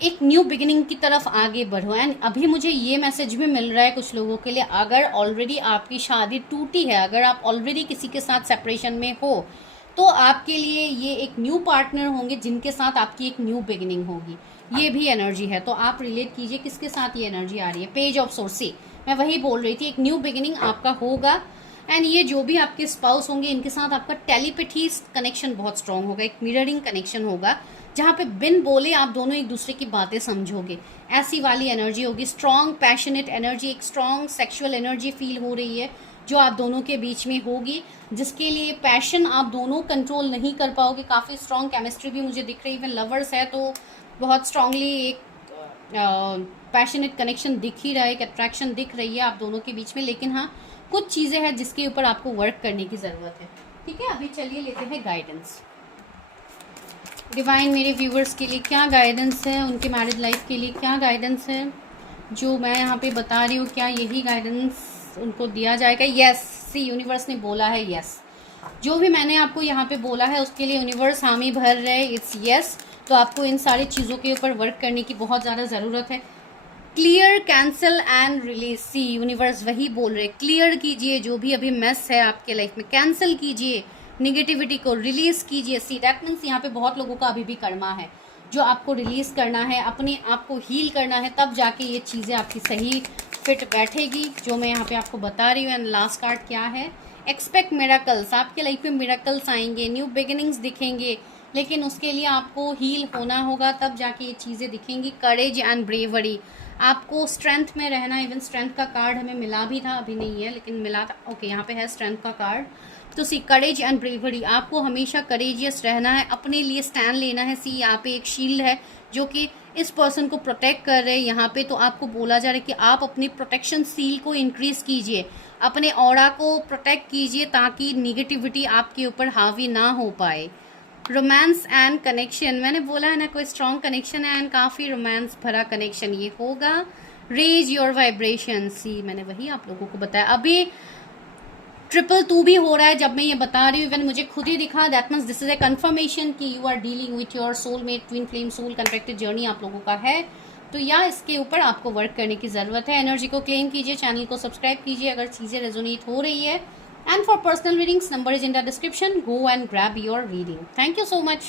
एक न्यू बिगिनिंग की तरफ आगे बढ़ो। एंड अभी मुझे ये मैसेज भी मिल रहा है कुछ लोगों के लिए, अगर ऑलरेडी आपकी शादी टूटी है, अगर आप ऑलरेडी किसी के साथ सेपरेशन में हो, तो आपके लिए ये एक न्यू पार्टनर होंगे जिनके साथ आपकी एक न्यू बिगिनिंग होगी। ये भी एनर्जी है, तो आप रिलेट कीजिए किसके साथ ये एनर्जी आ रही है। पेज ऑफ सोर्स से मैं वही बोल रही थी, एक न्यू बिगिनिंग आपका होगा। एंड ये जो भी आपके स्पाउस होंगे इनके साथ आपका टेलीपैथी कनेक्शन बहुत स्ट्रांग होगा, एक मिररिंग कनेक्शन होगा, जहाँ पे बिन बोले आप दोनों एक दूसरे की बातें समझोगे। ऐसी वाली एनर्जी होगी, स्ट्रांग पैशनेट एनर्जी, एक स्ट्रांग सेक्सुअल एनर्जी फील हो रही है जो आप दोनों के बीच में होगी, जिसके लिए पैशन आप दोनों कंट्रोल नहीं कर पाओगे। काफ़ी स्ट्रांग केमिस्ट्री भी मुझे दिख रही है। इवन लवर्स है तो बहुत स्ट्रांगली एक पैशनेट कनेक्शन दिख ही रहा है, एक अट्रैक्शन दिख रही है आप दोनों के बीच में। लेकिन हाँ, कुछ चीज़ें हैं जिसके ऊपर आपको वर्क करने की ज़रूरत है। ठीक है, अभी चलिए लेते हैं गाइडेंस। डिवाइन मेरे व्यूवर्स के लिए क्या गाइडेंस है, उनके मैरिज लाइफ के लिए क्या गाइडेंस है जो मैं यहाँ पे बता रही हूँ, क्या यही गाइडेंस उनको दिया जाएगा? यस, सी यूनिवर्स ने बोला है यस। जो भी मैंने आपको यहाँ पे बोला है उसके लिए यूनिवर्स हामी भर रहे, इट्स यस। तो आपको इन सारी चीज़ों के ऊपर वर्क करने की बहुत ज़्यादा ज़रूरत है। Clear, cancel and release. See universe वही बोल रहे, क्लियर कीजिए जो भी अभी मेस है आपके लाइफ में, कैंसिल कीजिए निगेटिविटी को, रिलीज कीजिए। सी दैट मीन्स यहाँ पे बहुत लोगों का अभी भी कर्मा है जो आपको रिलीज करना है, अपने आप को हील करना है, तब जाके ये चीज़ें आपकी सही फिट बैठेगी, जो मैं यहाँ पे आपको बता रही हूँ। एंड लास्ट कार्ड क्या है? Expect miracles. आपके लाइफ में मिरेकल्स आएंगे, न्यू बिगिनिंग्स दिखेंगे, लेकिन उसके लिए आपको हील होना होगा, तब जाके ये चीज़ें दिखेंगी। करेज एंड ब्रेवरी, आपको स्ट्रेंथ में रहना। इवन स्ट्रेंथ का कार्ड हमें मिला भी था, अभी नहीं है लेकिन मिला था। ओके, यहाँ पे है स्ट्रेंथ का कार्ड। तो सी करेज एंड ब्रेवरी, आपको हमेशा करेजियस रहना है, अपने लिए स्टैंड लेना है। सी यहाँ पे एक शील्ड है जो कि इस पर्सन को प्रोटेक्ट कर रहे हैं यहाँ पे। तो आपको बोला जा रहा है कि आप अपनी प्रोटेक्शन सील को इंक्रीज कीजिए, अपने ऑरा को प्रोटेक्ट कीजिए ताकि निगेटिविटी आपके ऊपर हावी ना हो पाए। रोमांस एंड कनेक्शन, मैंने बोला है ना कोई स्ट्रॉन्ग कनेक्शन है एंड काफ़ी रोमांस भरा कनेक्शन ये होगा। Raise your vibration. सी मैंने वही आप लोगों को बताया। अभी 222 भी हो रहा है जब मैं ये बता रही हूँ, इवन मुझे खुद ही दिखा। That means this is a confirmation कि you are dealing with your soulmate, twin flame soul connected journey आप लोगों का है। तो या इसके ऊपर आपको वर्क करने की ज़रूरत है। एनर्जी को क्लेम कीजिए, चैनल को सब्सक्राइब कीजिए अगर चीज़ें रेजोनेट हो रही है। And for personal readings, number is in the description. Go and grab your reading. Thank you so much.